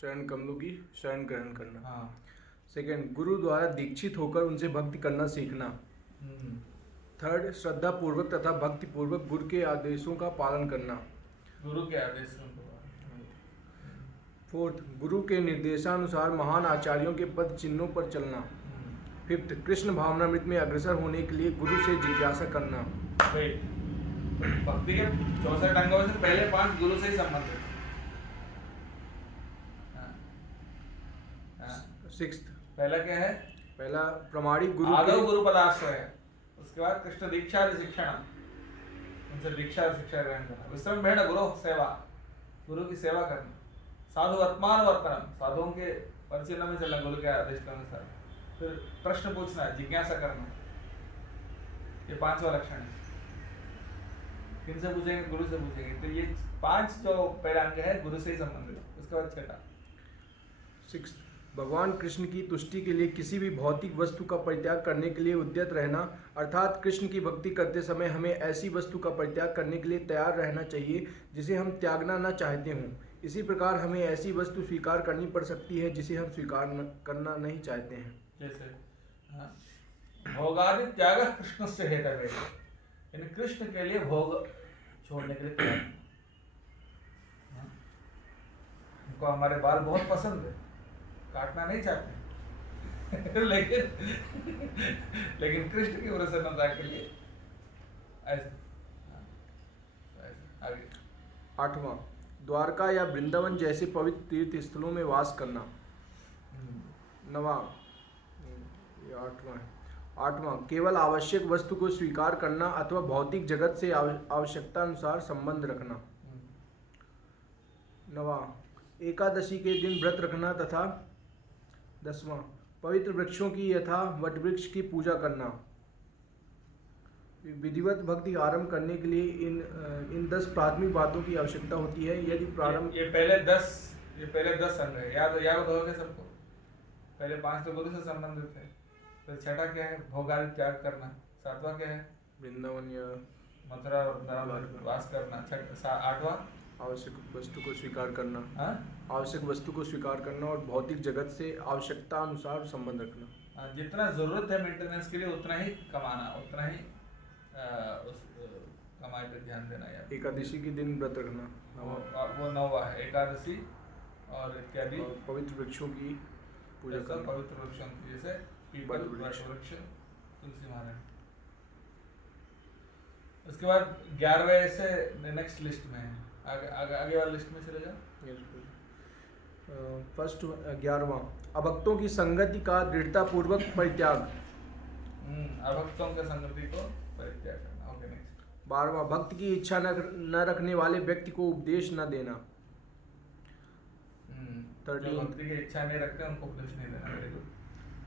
चरण कमलों की शरण ग्रहण करना। हाँ। सेकंड, गुरु द्वारा दीक्षित होकर उनसे भक्ति करना सीखना। थर्ड, श्रद्धा पूर्वक तथा भक्ति पूर्वक गुरु के आदेशों का पालन करना। गुरु के आदेशों को। फोर्थ, गुरु के निर्देशानुसार महान आचार्यों के पद चिन्हों पर चलना। फिफ्थ, कृष्ण भावनामृत में अग्रसर होने के लिए गुरु से जिज्ञासा करना। भक्ति के 64 अंगों से पहले 5 गुरु से ही संबंधित। सिक्स्थ, पहला क्या है? पहला प्रामाणिक गुरु आदौ गुरु पदाश्रय है। उसके बाद कृष्ण दीक्षा शिक्षण, उनसे दीक्षा शिक्षा ग्रहण करना। विश्रम भेड़ गुरु सेवा, गुरु की सेवा करना। साधु वर्तमान वर्तनम, साधुओं के परिचय में चलना गुरु के आदेश के अनुसार। फिर प्रश्न पूछना, जिज्ञासा करना। ये 5वां लक्षण है। किन से पूछेंगे? गुरु से पूछेंगे। तो ये 5 जो पहला अंग है गुरु से ही संबंधित। उसके बाद छठा 6 भगवान कृष्ण की तुष्टि के लिए किसी भी भौतिक वस्तु का परित्याग करने के लिए उद्यत रहना, अर्थात कृष्ण की भक्ति करते समय हमें ऐसी वस्तु का परित्याग करने के लिए तैयार रहना चाहिए जिसे हम त्यागना न चाहते हों। इसी प्रकार हमें ऐसी वस्तु स्वीकार करनी पड़ सकती है जिसे हम करना नहीं चाहते हैं। जैसे हाँ, भोगादि त्याग कृष्ण से हेतवे, यानी कृष्ण के लिए भोग छोड़ने के लिए तैयार। हाँ, उनको हमारे बाल बहुत पसंद है, काटना नहीं चाहते लेकिन कृष्ण की प्रसन्नता के लिए ऐसे। हाँ, ऐसे आगे 8वां द्वारका या वृंदावन जैसे पवित्र तीर्थ स्थलों में वास करना। 9वां ये 8वां है। 8वां केवल आवश्यक वस्तु को स्वीकार करना अथवा भौतिक जगत से आवश्यकता अनुसार संबंध रखना। 9वां एकादशी के दिन व्रत रखना तथा 10वां पवित्र वृक्षों की यथा वटवृक्ष की पूजा करना। विधिवत भक्ति आरंभ करने के लिए इन 10 प्राथमिक बातों की आवश्यकता होती है। यदि प्रारंभ ये पहले 10 अंग है, याद होगा सबको। पहले 5 तो गुरु से संबंधित है, फिर छठा क्या है? भोगादि त्याग करना। 7वां क्या है? वृंदावन या मथुरा और वृंदावन में वास करना। 8वां आवश्यक वस्तु को स्वीकार करना। हाँ? आवश्यक वस्तु को स्वीकार करना और भौतिक जगत से आवश्यकता अनुसार संबंध रखना। जितना जरूरत है मेंटेनेंस के लिए उतना ही कमाना, उतना ही उस कमाई पे ध्यान देना। यार एकादशी के दिन व्रत रखना। वो 9वां है एकादशी और इत्यादि। और पवित्र वृक्षों की पूजा जैसा करना। पवित्र वृक्षों की, जैसे पीपल, वृक्ष, तुलसी महाराज। उसके बाद 11वें से नेक्स्ट लिस्ट में है, आगे वाली लिस्ट में चले जाओ। फर्स्ट 11वां अभक्तों की संगति का दृढ़ता पूर्वक परित्याग। अभक्तों के संगति को परित्याग करना। Okay next. 12वां भक्त की इच्छा न रखने वाले व्यक्ति को उपदेश न देना। 13 भक्ति की इच्छा नहीं रखते उनको उपदेश नहीं देना। Very good.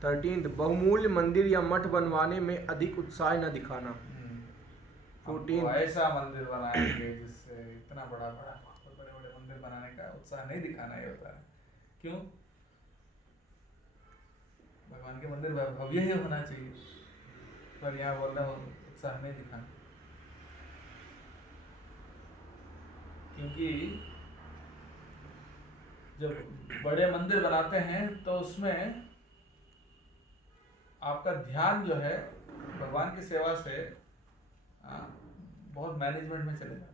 13 बहुमूल्य मंदिर या मठ बनवाने में अधिक उत्साह न दिखाना। 14 ऐसा मंदिर बनाएंगे जिससे इतना बड़े बड़े मंदिर बनाने का उत्साह नहीं दिखाना ही होता है। क्यों? भगवान के मंदिर भव्य ही होना चाहिए, पर यहाँ बोल रहा हूँ उत्साह नहीं दिखाना। क्योंकि जब बड़े मंदिर बनाते हैं तो उसमें आपका ध्यान जो है भगवान की सेवा से बहुत मैनेजमेंट में चले जाता है,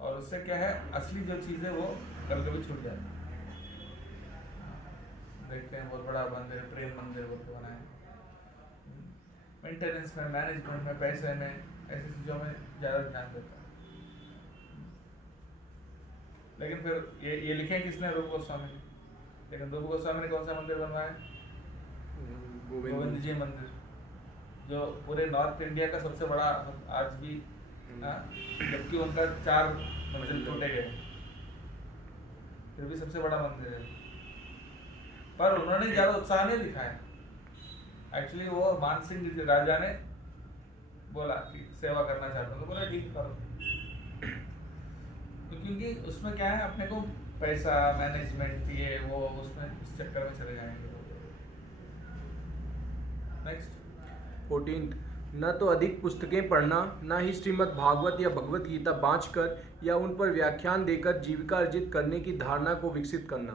और उससे क्या है, असली जो चीज़ है वो कभी कभी छूट जाती है। देखते हैं बहुत बड़ा मंदिर, प्रेम मंदिर बोल के बनाए, मेंटेनेंस में, मैनेजमेंट में, पैसे में, ऐसी चीज़ों में ज़्यादा ध्यान देता है। लेकिन फिर ये लिखे किसने? रूप गोस्वामी ने। लेकिन रूप गोस्वामी ने कौन सा मंदिर बनवाया? गोविंद जी मंदिर, जो पूरे नॉर्थ इंडिया का सबसे बड़ा आज भी, जबकि उनका 4 मंजिल टूटे गए, फिर भी सबसे बड़ा मंदिर है। पर उन्होंने ज़्यादा उत्साह नहीं दिखाया। एक्चुअली वो मान सिंह जी राजा ने बोला कि सेवा करना चाहता हूँ, तो बोला ठीक करो। तो क्योंकि उसमें क्या है, अपने को पैसा, मैनेजमेंट, ये वो, उसमें उस चक्कर में चले जाएंगे। नेक्स्ट 14 न तो अधिक पुस्तकें पढ़ना, न ही श्रीमद् भागवत या भगवत गीता बाँचकर या उन पर व्याख्यान देकर जीविका अर्जित करने की धारणा को विकसित करना।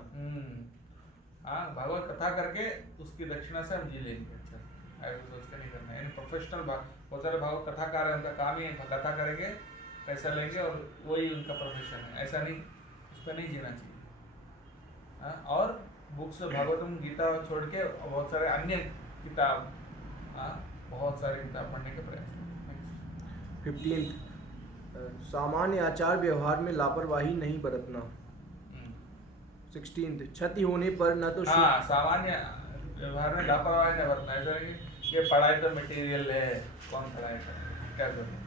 हाँ, भागवत कथा करके उसकी दक्षिणा से हम जी लेंगे। अच्छा, ऐसा सोच के नहीं करना है। यानी प्रोफेशनल बहुत सारे भागवत कथाकार हैं, उनका काम ही है कथा करेंगे, पैसा लेंगे और वही उनका प्रोफेशन है। ऐसा नहीं, उस पर नहीं जीना चाहिए। हाँ, और बुक्स भागवतम गीता छोड़ के बहुत सारे अन्य किताब, बहुत सारे किताब पढ़ने का प्रयास करें। 15 सामान्य आचार व्यवहार में लापरवाही नहीं बरतना। 16 क्षति होने पर न तो सामान्य व्यवहार में लापरवाही नहीं बरतना। ऐसा है कि ये पढ़ाई तो मटेरियल है, कौन पढ़ाई करे, क्या करें,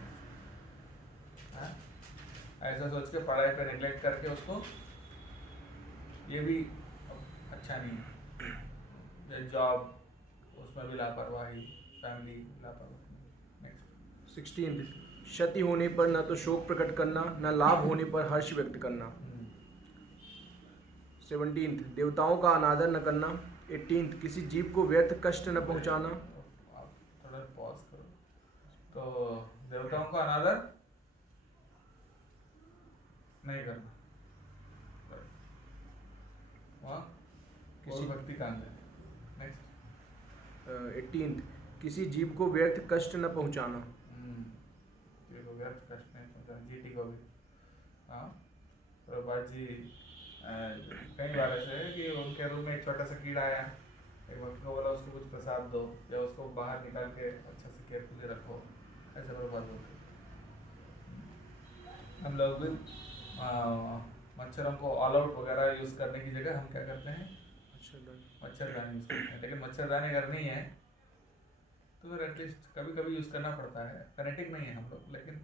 ऐसा सोच के पढ़ाई पे नेग्लेक्ट करके उसको, ये भी अच्छा नहीं है। जॉब, उसमें भी लापरवाही, फैमिली लापरवाही। नेक्स्ट 16 क्षति होने पर न तो शोक प्रकट करना, न लाभ होने पर हर्ष व्यक्त करना। 17 देवताओं का अनादर न करना। 18 किसी जीव को व्यर्थ कष्ट न पहुंचाना। आप थोड़ा पॉज करो। तो देवताओं का अनादर नहीं करना। वहाँ किसी भक्ति कांड है। नेक्स्ट 18 किसी जीव को व्यर्थ कष्ट न पहुंचाना। ये को व्यर्थ कष्ट नहीं पहुंचाना। जीटी को भी हाँ प्रभात जी कई बार ऐसे है कि उनके रूम में एक छोटा सा कीड़ा आया, एक भक्त को बोला उसको कुछ प्रसाद दो या उसको बाहर निकाल के अच्छा से केयरफुली रखो, ऐसे प्रभात बोलते। हम लोग भी मच्छरों को ऑल आउट वगैरह यूज़ करने की जगह हम क्या करते हैं, मच्छरदानी यूज़ करते हैं। लेकिन मच्छरदानी करनी है तो फिर एटलीस्ट कभी कभी यूज़ करना पड़ता है। फैनेटिक नहीं है हम लोग, लेकिन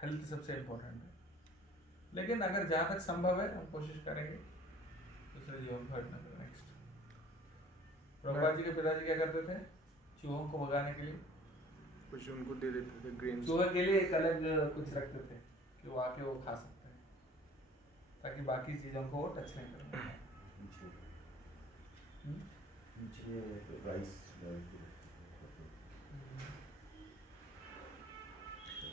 हेल्थ सबसे इम्पोर्टेंट है। लेकिन अगर जहाँ तक संभव है हम कोशिश करेंगे दूसरे जीवों को हर्ट न करें। नेक्स्ट प्रभुपाद जी के पिताजी क्या करते थे, चूहों को भगाने के लिए कुछ उनको दे देते थे ग्रेन्स। चूहे के लिए एक अलग कुछ रखते थे कि वो आके वो खा सकते हैं, ताकि बाकी चीज़ों को वो टच नहीं करें। नीचे राइस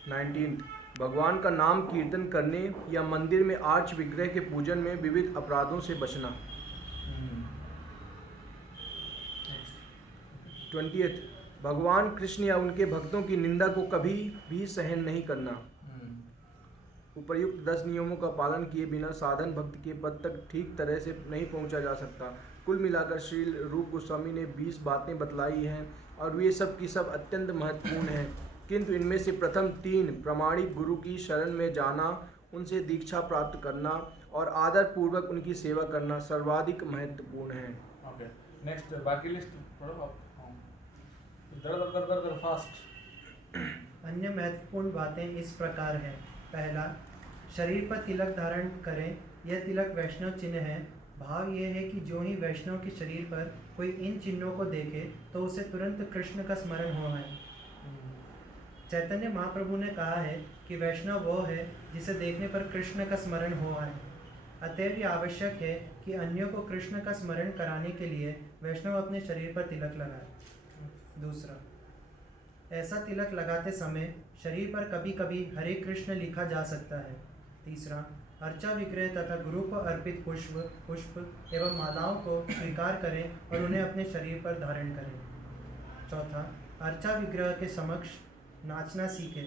19 भगवान का नाम कीर्तन करने या मंदिर में आर्च विग्रह के पूजन में विविध अपराधों से बचना। 20 भगवान कृष्ण या उनके भक्तों की निंदा को कभी भी सहन नहीं करना। उपर्युक्त 10 नियमों का पालन किए बिना साधन भक्त के पद तक ठीक तरह से नहीं पहुंचा जा सकता। कुल मिलाकर श्री रूप गोस्वामी ने 20 बातें बतलाई हैं और वे सब की सब अत्यंत महत्वपूर्ण हैं, किंतु इनमें से प्रथम 3 प्रामाणिक गुरु की शरण में जाना, उनसे दीक्षा प्राप्त करना और आदर पूर्वक उनकी सेवा करना सर्वाधिक महत्वपूर्ण है। ओके नेक्स्ट बाकी लिस्ट पढ़ो आप। दर फास्ट। अन्य महत्वपूर्ण बातें इस प्रकार हैं। पहला, शरीर पर तिलक धारण करें। यह तिलक वैष्णव चिन्ह है। भाव यह है कि जो ही वैष्णव के शरीर पर कोई इन चिन्हों को देखे तो उसे तुरंत कृष्ण का स्मरण हो है। चैतन्य महाप्रभु ने कहा है कि वैष्णव वो है जिसे देखने पर कृष्ण का स्मरण हो है। अतएव यह आवश्यक है कि अन्यों को कृष्ण का स्मरण कराने के लिए वैष्णव अपने शरीर पर तिलक लगाए। दूसरा, ऐसा तिलक लगाते समय शरीर पर कभी कभी हरे कृष्ण लिखा जा सकता है। तीसरा, अर्चा विग्रह तथा गुरु को अर्पित पुष्प एवं मालाओं को स्वीकार करें और उन्हें अपने शरीर पर धारण करें। चौथा, अर्चा विग्रह के समक्ष नाचना सीखें।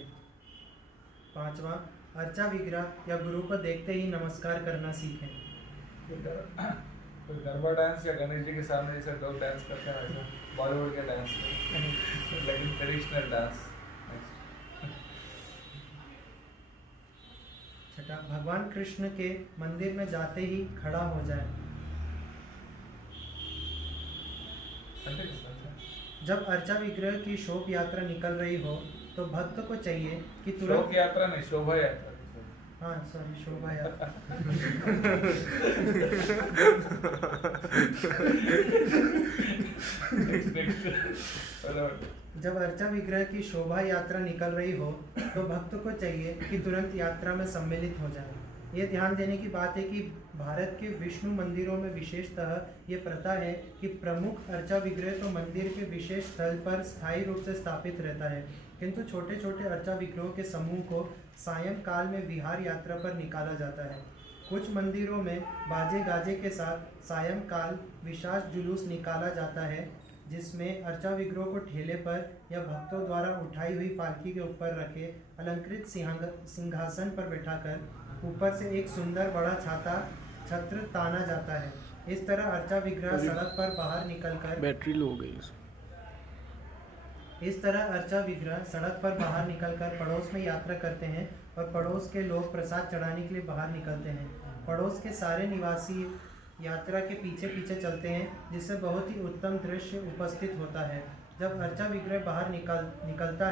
पांचवा, अर्चा विग्रह या गुरु को देखते ही नमस्कार करना सीखें। कोई गरबा डांस या गणेश जी के सामने जैसे लोग डांस करते हैं वैसा बॉलीवुड के डांस लेकिन ट्रेडिशनल डांस। छठा, भगवान कृष्ण के मंदिर में जाते ही खड़ा हो जाए। जब अर्चा विग्रह की शोभ यात्रा निकल रही हो तो भक्त को चाहिए कि तुरंत शोक यात्रा नहीं, शोभा यात्रा। हाँ सॉरी, शोभा यात्रा। जब अर्चा विग्रह की शोभा यात्रा निकल रही हो तो भक्त को चाहिए कि तुरंत यात्रा में सम्मिलित हो जाए। ये ध्यान देने की बात है कि भारत के विष्णु मंदिरों में विशेषतः ये प्रथा है कि प्रमुख अर्चा विग्रह तो मंदिर के विशेष स्थल पर स्थायी रूप से स्थापित रहता है, किंतु छोटे छोटे अर्चा विग्रहों के समूह को सायंकाल में विहार यात्रा पर निकाला जाता है। कुछ मंदिरों में बाजे गाजे के साथ सायंकाल विशाल जुलूस निकाला जाता है, जिसमें अर्चा विग्रह को ठेले पर या भक्तों द्वारा उठाई हुई पालकी के ऊपर रखे अलंकृत सिंहासन पर बैठाकर ऊपर से एक सुंदर बड़ा छत्र ताना जाता है। इस तरह अर्चा विग्रह सड़क पर बाहर निकलकर बैटरी लो हो गई। इस तरह अर्चा विग्रह सड़क पर बाहर निकलकर पड़ोस में यात्रा करते हैं और पड़ोस के लोग प्रसाद चढ़ाने के लिए बाहर निकलते हैं। पड़ोस के सारे निवासी यात्रा के पीछे पीछे चलते हैं, जिससे बहुत ही उत्तम दृश्य उपस्थित होता है। जब अर्चा विग्रह बाहर निकलता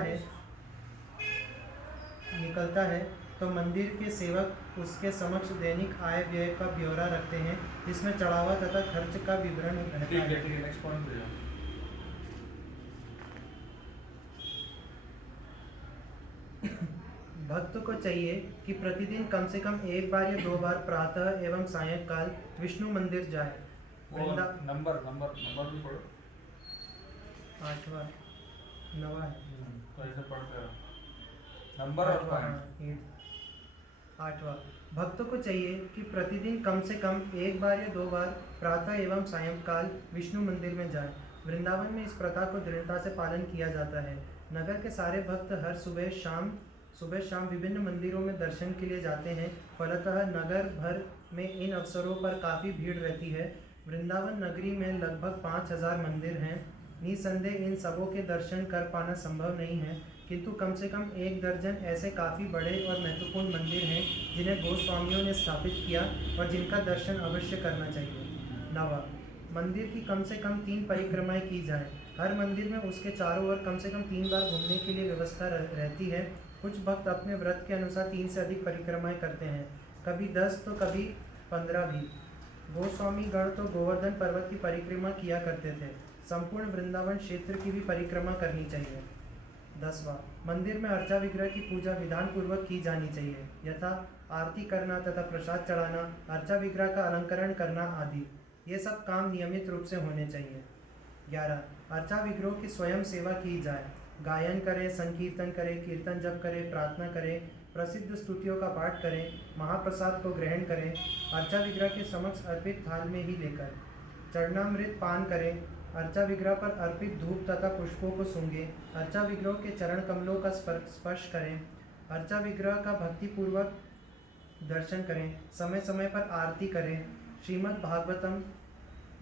है तो मंदिर के सेवक उसके समक्ष दैनिक आय व्यय का ब्यौरा रखते हैं, जिसमें चढ़ावा तथा खर्च का विवरण रहता है। नेक्स्ट पॉइंट पे जाओ। भक्त को चाहिए कि प्रतिदिन कम से कम एक बार या 2 बार प्रातः एवं सायंकाल विष्णु मंदिर जाए। वो वृंदा नंबर नंबर नंबर भी पढ़ो। 8वां 9वां है। तो ऐसे पढ़ते रहो नंबर और पॉइंट। 8वां भक्त को चाहिए कि प्रतिदिन कम से कम एक बार या 2 बार प्रातः एवं सायंकाल विष्णु मंदिर में जाए। वृंदावन में इस प्रथा को दृढ़ता से पालन किया जाता है। नगर के सारे भक्त हर सुबह शाम विभिन्न मंदिरों में दर्शन के लिए जाते हैं। फलतः नगर भर में इन अवसरों पर काफ़ी भीड़ रहती है। वृंदावन नगरी में लगभग 5000 मंदिर हैं। निसंदेह इन सबों के दर्शन कर पाना संभव नहीं है, किंतु कम से कम 1 दर्जन ऐसे काफ़ी बड़े और महत्वपूर्ण मंदिर हैं जिन्हें गोस्वामियों ने स्थापित किया और जिनका दर्शन अवश्य करना चाहिए। 9वां मंदिर की कम से कम 3 परिक्रमाएं की जाएं। हर मंदिर में उसके चारों ओर कम से कम 3 बार घूमने के लिए व्यवस्था रहती है। कुछ भक्त अपने व्रत के अनुसार 3 से अधिक परिक्रमाएं करते हैं, कभी 10 तो कभी 15 भी। गोस्वामी गण तो गोवर्धन पर्वत की परिक्रमा किया करते थे। संपूर्ण वृंदावन क्षेत्र की भी परिक्रमा करनी चाहिए। 10वां मंदिर में अर्चा विग्रह की पूजा विधान पूर्वक की जानी चाहिए, यथा आरती करना तथा प्रसाद चढ़ाना, अर्चा विग्रह का अलंकरण करना आदि। ये सब काम नियमित रूप से होने चाहिए। 11 अर्चा विग्रहों की स्वयं सेवा की जाए। गायन करें, संकीर्तन करें, कीर्तन जप करें, प्रार्थना करें, प्रसिद्ध स्तुतियों का पाठ करें, महाप्रसाद को ग्रहण करें, अर्चा विग्रह के समक्ष अर्पित थाल में ही लेकर चरणामृत पान करें, अर्चा विग्रह पर अर्पित धूप तथा पुष्पों को सूंघें, अर्चा विग्रह के चरण कमलों का स्पर्श करें, अर्चा विग्रह का भक्तिपूर्वक दर्शन करें, समय समय पर आरती करें, श्रीमद् भागवतम,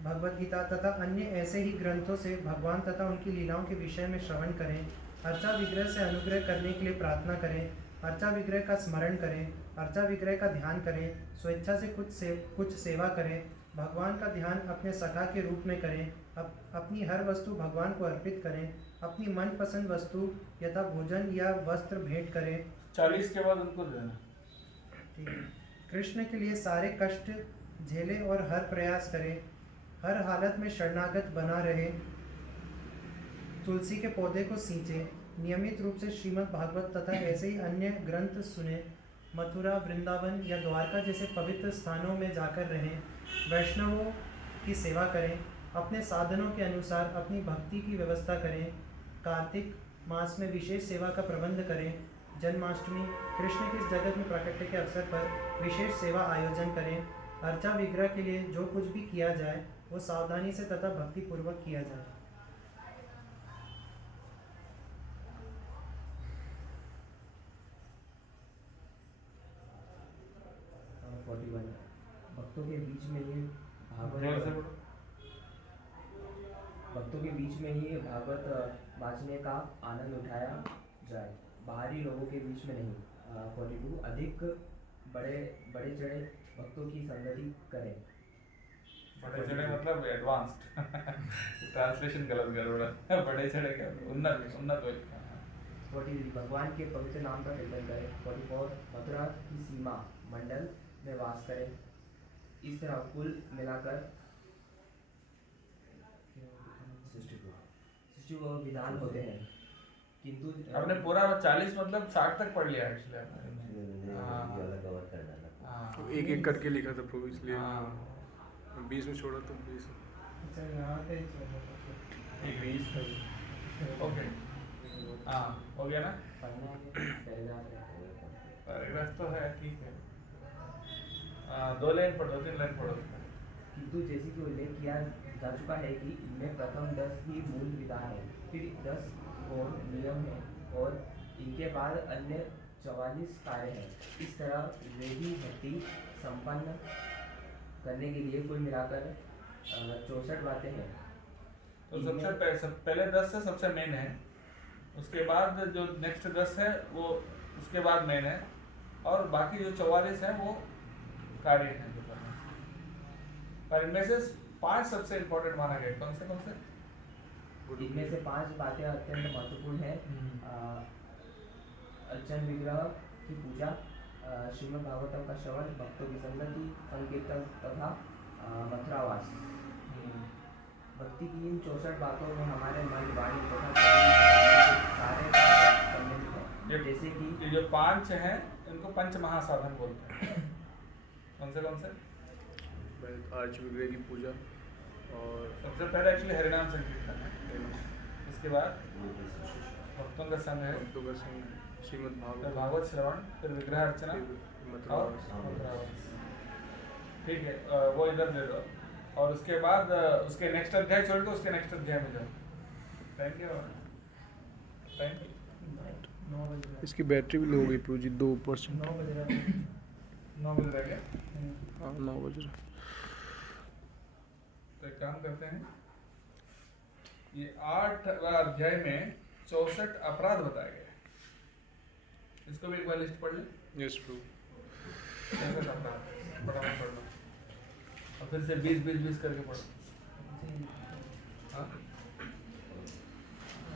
भगवद गीता तथा अन्य ऐसे ही ग्रंथों से भगवान तथा उनकी लीलाओं के विषय में श्रवण करें, अर्चा विग्रह से अनुग्रह करने के लिए प्रार्थना करें, अर्चा विग्रह का स्मरण करें, अर्चा विग्रह का ध्यान करें, स्वेच्छा से कुछ सेवा करें, भगवान का ध्यान अपने सखा के रूप में करें, अपनी हर वस्तु भगवान को अर्पित करें, अपनी मनपसंद वस्तु यथा भोजन या वस्त्र भेंट करें। 40 के बाद उनको देना। ठीक है। कृष्ण के लिए सारे कष्ट झेले और हर प्रयास करें, हर हालत में शरणागत बना रहे, तुलसी के पौधे को सींचे, नियमित रूप से श्रीमद् भागवत तथा ऐसे ही अन्य ग्रंथ सुने, मथुरा, वृंदावन या द्वारका जैसे पवित्र स्थानों में जाकर रहें, वैष्णवों की सेवा करें, अपने साधनों के अनुसार अपनी भक्ति की व्यवस्था करें, कार्तिक मास में विशेष सेवा का प्रबंध करें, जन्माष्टमी, कृष्ण के इस जगत में प्राकट्य के अवसर पर विशेष सेवा आयोजन करें, अर्चा विग्रह के लिए जो कुछ भी किया जाए वो सावधानी से तथा भक्तिपूर्वक किया जाए। भक्तों के बीच में ही भागवत वाचने का आनंद उठाया जाए, बाहरी लोगों के बीच में नहीं। 42 अधिक बड़े चढ़े भक्तों की संगति करें। बड़े चढ़े मतलब एडवांस्ड ट्रांसलेशन गलत गड़बड़ा। बड़े चढ़े क्या उन्नत 43 भगवान के पवित्र नाम का कीर्तन करें। 44 मथुरा की सीमा मंडल में वास करें। इस तरह कुल मिलाकर 62 विधान होते हैं, किंतु आपने पूरा 40 मतलब 60 तक पढ़ लिया एक्चुअली आपने। तो एक करके लिखा था प्रभु, इसलिए 20 में छोड़ा तो 20। अच्छा, यहाँ पे ओके, हाँ हो गया ना। पढ़ना पैराग्राफ तो है, ठीक है। 2 लाइन पढ़ो, 3 लाइन पढ़ो। किंतु जैसे कि उल्लेख किया जा चुका है कि इनमें प्रथम 10 ही मूल विधान है, फिर 10 गौण नियम है और इनके बाद अन्य 44 कार्य हैं। इस तरह वेदी भक्ति संपन्न करने के लिए कुल मिलाकर 64 बातें हैं। तो सबसे पहले 10 से सबसे मेन है, उसके बाद जो नेक्स्ट 10 है वो उसके बाद मेन है, और बाकी जो 44 है वो कार्य हैं जो करना है। पर इनमें से 5 सबसे इम्पोर्टेंट माना गया। कौन से? इनमें से 5 बातें अत्यंत महत्वपूर्ण है। अर्चन विग्रह की पूजा, श्रीमद् भागवतम का श्रवण, भक्तों की संगति, संकीर्तन तथा मथुरावास। भक्ति की इन 64 बातों में हमारे मन, वाणी तथा शरीर के सारे सम्मिलित हैं। जैसे कि ये जो पांच हैं इनको पंच महासाधन बोलते हैं। कौन से? आर्च विग्रह की पूजा और सबसे पहले एक्चुअली हरिनाम संकीर्तन है, इसके बाद भक्तों का संग है, भक्तों का संग, श्रीमद् फिर भागवत, भागवत श्रवण, फिर विग्रह अर्चना और मथुरा मथुरावास। ठीक है, वो इधर दे दो और उसके बाद उसके नेक्स्ट अध्याय छोड़ के उसके नेक्स्ट अध्याय में जाओ। Thank you. 9 बज रहा है। इसकी बैटरी भी लो हो गई प्रभु जी 2%। 9 बज रहा है। 9 बज रहा है क्या? हाँ 9 बज रहा। तो एक काम करते हैं, ये 8वां अध्याय में 64 अपराध बताए गए हैं। इसको भी एक बार लिस्ट पढ़ ले। यस प्रभु। 64 अपराध फटाफट पढ़ लो और फिर से 20 करके पढ़ो। हाँ?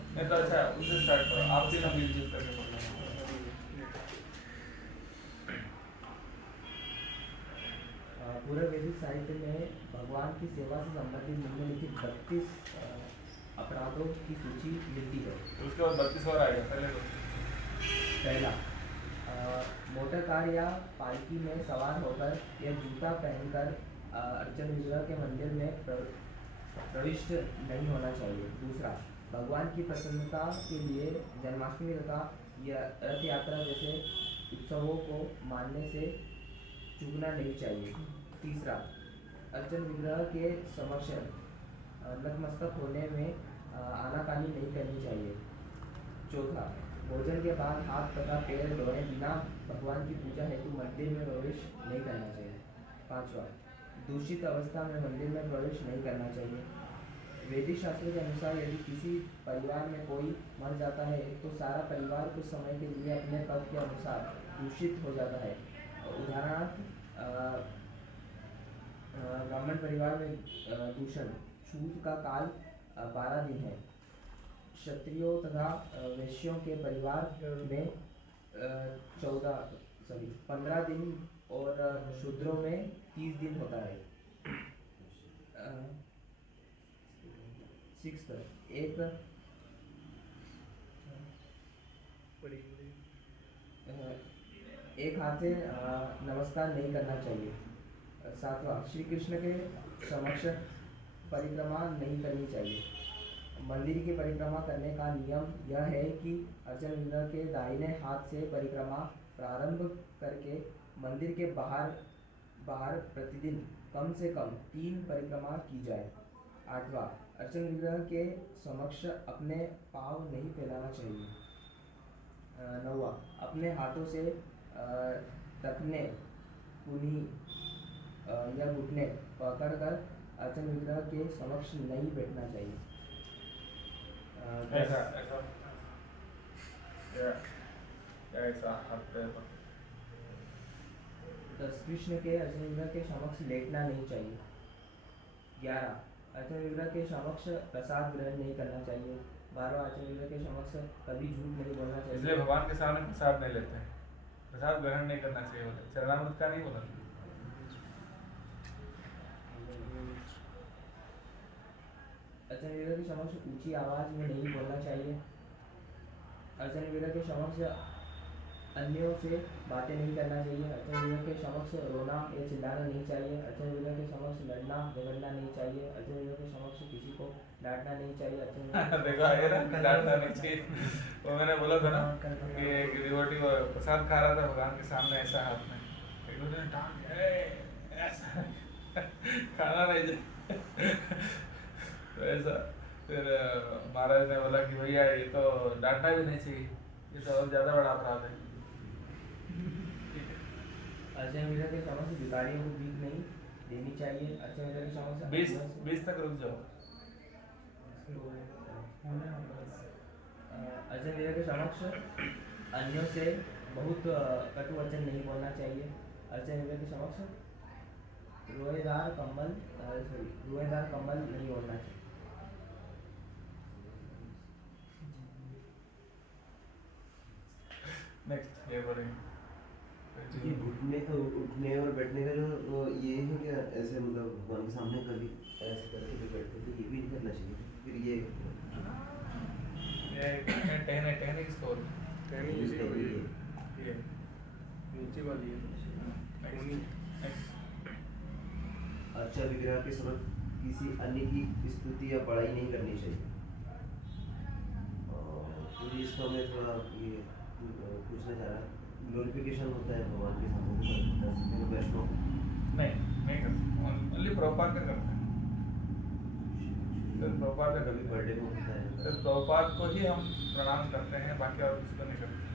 नहीं तो अच्छा उनसे स्टार्ट करो, आप तीनों 20 करके पढ़ लो। पूर्व वैदिक साहित्य में भगवान की सेवा से संबंधित निम्नलिखित 32 अपराधों की सूची मिलती है। उसके बाद 32 और आएगा, पहले तो पहला, मोटर कार या पालकी में सवार होकर या जूता पहनकर अर्चन विग्रह के मंदिर में प्रविष्ट नहीं होना चाहिए। दूसरा, भगवान की प्रसन्नता के लिए जन्माष्टमी तथा रथ यात्रा जैसे उत्सवों को मानने से चूकना नहीं चाहिए। तीसरा, अर्चन विग्रह के समक्ष नतमस्तक होने में आनाकानी नहीं करनी चाहिए। चौथा, भोजन के बाद हाथ तथा पैर धोए बिना भगवान की पूजा हेतु मंदिर में प्रवेश नहीं करना चाहिए। पांचवा, दूषित अवस्था में मंदिर में प्रवेश नहीं करना चाहिए। वैदिक शास्त्रों के अनुसार यदि किसी परिवार में कोई मर जाता है तो सारा परिवार कुछ समय के लिए अपने पद के अनुसार दूषित हो जाता है। उदाहरणार्थ, ब्राह्मण परिवार में दूषण छूत का काल 12 दिन है। क्षत्रियों तथा वैश्यों के परिवार में 15 दिन और शूद्रों में 30 दिन होता है। सिक्स्थ, एक हाथ से नमस्कार नहीं करना चाहिए। सातवां, श्री कृष्ण के समक्ष परिक्रमा नहीं करनी चाहिए। मंदिर की परिक्रमा करने का नियम यह है कि अर्चन विग्रह के दाहिने हाथ से परिक्रमा प्रारंभ करके मंदिर के बाहर प्रतिदिन कम से कम 3 परिक्रमा की जाए। आठवां, अर्चन विग्रह के समक्ष अपने पाँव नहीं फैलाना चाहिए। नौवां, अपने हाथों से टखने, कुनी या घुटने पकड़कर अर्चन विग्रह के समक्ष नहीं बैठना चाहिए। ऐसा हाथ पैर पर। 10, कृष्ण के अर्चन विग्रह के समक्ष लेटना नहीं चाहिए। 11, अर्चन विग्रह के समक्ष प्रसाद ग्रहण नहीं करना चाहिए। 12, अर्चन विग्रह के समक्ष कभी झूठ नहीं बोलना चाहिए। इसलिए भगवान के सामने प्रसाद नहीं लेते हैं, प्रसाद ग्रहण नहीं करना चाहिए बोले, चरणामृत का नहीं बोला। अर्चन विग्रह के समक्ष ऊंची आवाज में नहीं बोलना चाहिए। अर्चन विग्रह के समक्ष अन्यों से बातें नहीं करना चाहिए। अर्चन विग्रह के समक्ष रोना या चिल्लाना नहीं चाहिए। अर्चन विग्रह के समक्ष लड़ना झगड़ना नहीं चाहिए। अर्चन विग्रह के समक्ष किसी को डांटना नहीं चाहिए। अर्चन देखा है ना, डांटना नहीं चाहिए। वो मैंने बोला था ना कि एक डिवोटी वो प्रसाद खा रहा था भगवान के सामने ऐसा हाथ में, एक दूसरे ने डांट ऐसा खाना नहीं चाहिए तो ऐसा। फिर महाराज ने बोला कि भैया ये तो डांटना भी नहीं चाहिए, ये तो और ज़्यादा बड़ा अपराध है। अर्चन विग्रह के समक्ष भिखारियों को भीख नहीं देनी चाहिए। अर्चन विग्रह के समक्ष 20 तक रुक जाओ। अर्चन विग्रह के समक्ष अन्यों से बहुत कटु वचन नहीं बोलना चाहिए। अर्चन विग्रह के समक्ष रोएदार कम्बल नहीं ओढ़ना चाहिए। नेक्स्ट ये बोलेंगे ये घुटने उठने और बैठने का जो वो ये है क्या, ऐसे मतलब भगवान के सामने कभी ऐसे करके भी बैठते तो ये भी नहीं करना चाहिए। फिर ये टहने किसको बोलते हैं? कहनी यूज इसी करनी हुई है। है। ये नीचे वाली है खूनी। अर्चा विग्रह के समय किसी अन्य की स्तुति या बड़ाई नहीं करनी चाहिए। तो ये इसका मैं थोड़ा ये पूछना चाह रहा ग्लोरिफिकेशन होता है भगवान के सामने कर सकते हैं वैष्णव? नहीं कर सकते, ओनली प्रभुपाद का करते हैं। सिर्फ प्रभुपाद का कभी बर्थडे में होता है सिर्फ प्रभुपाद को ही हम प्रणाम करते हैं, बाकी और किसी को नहीं करते।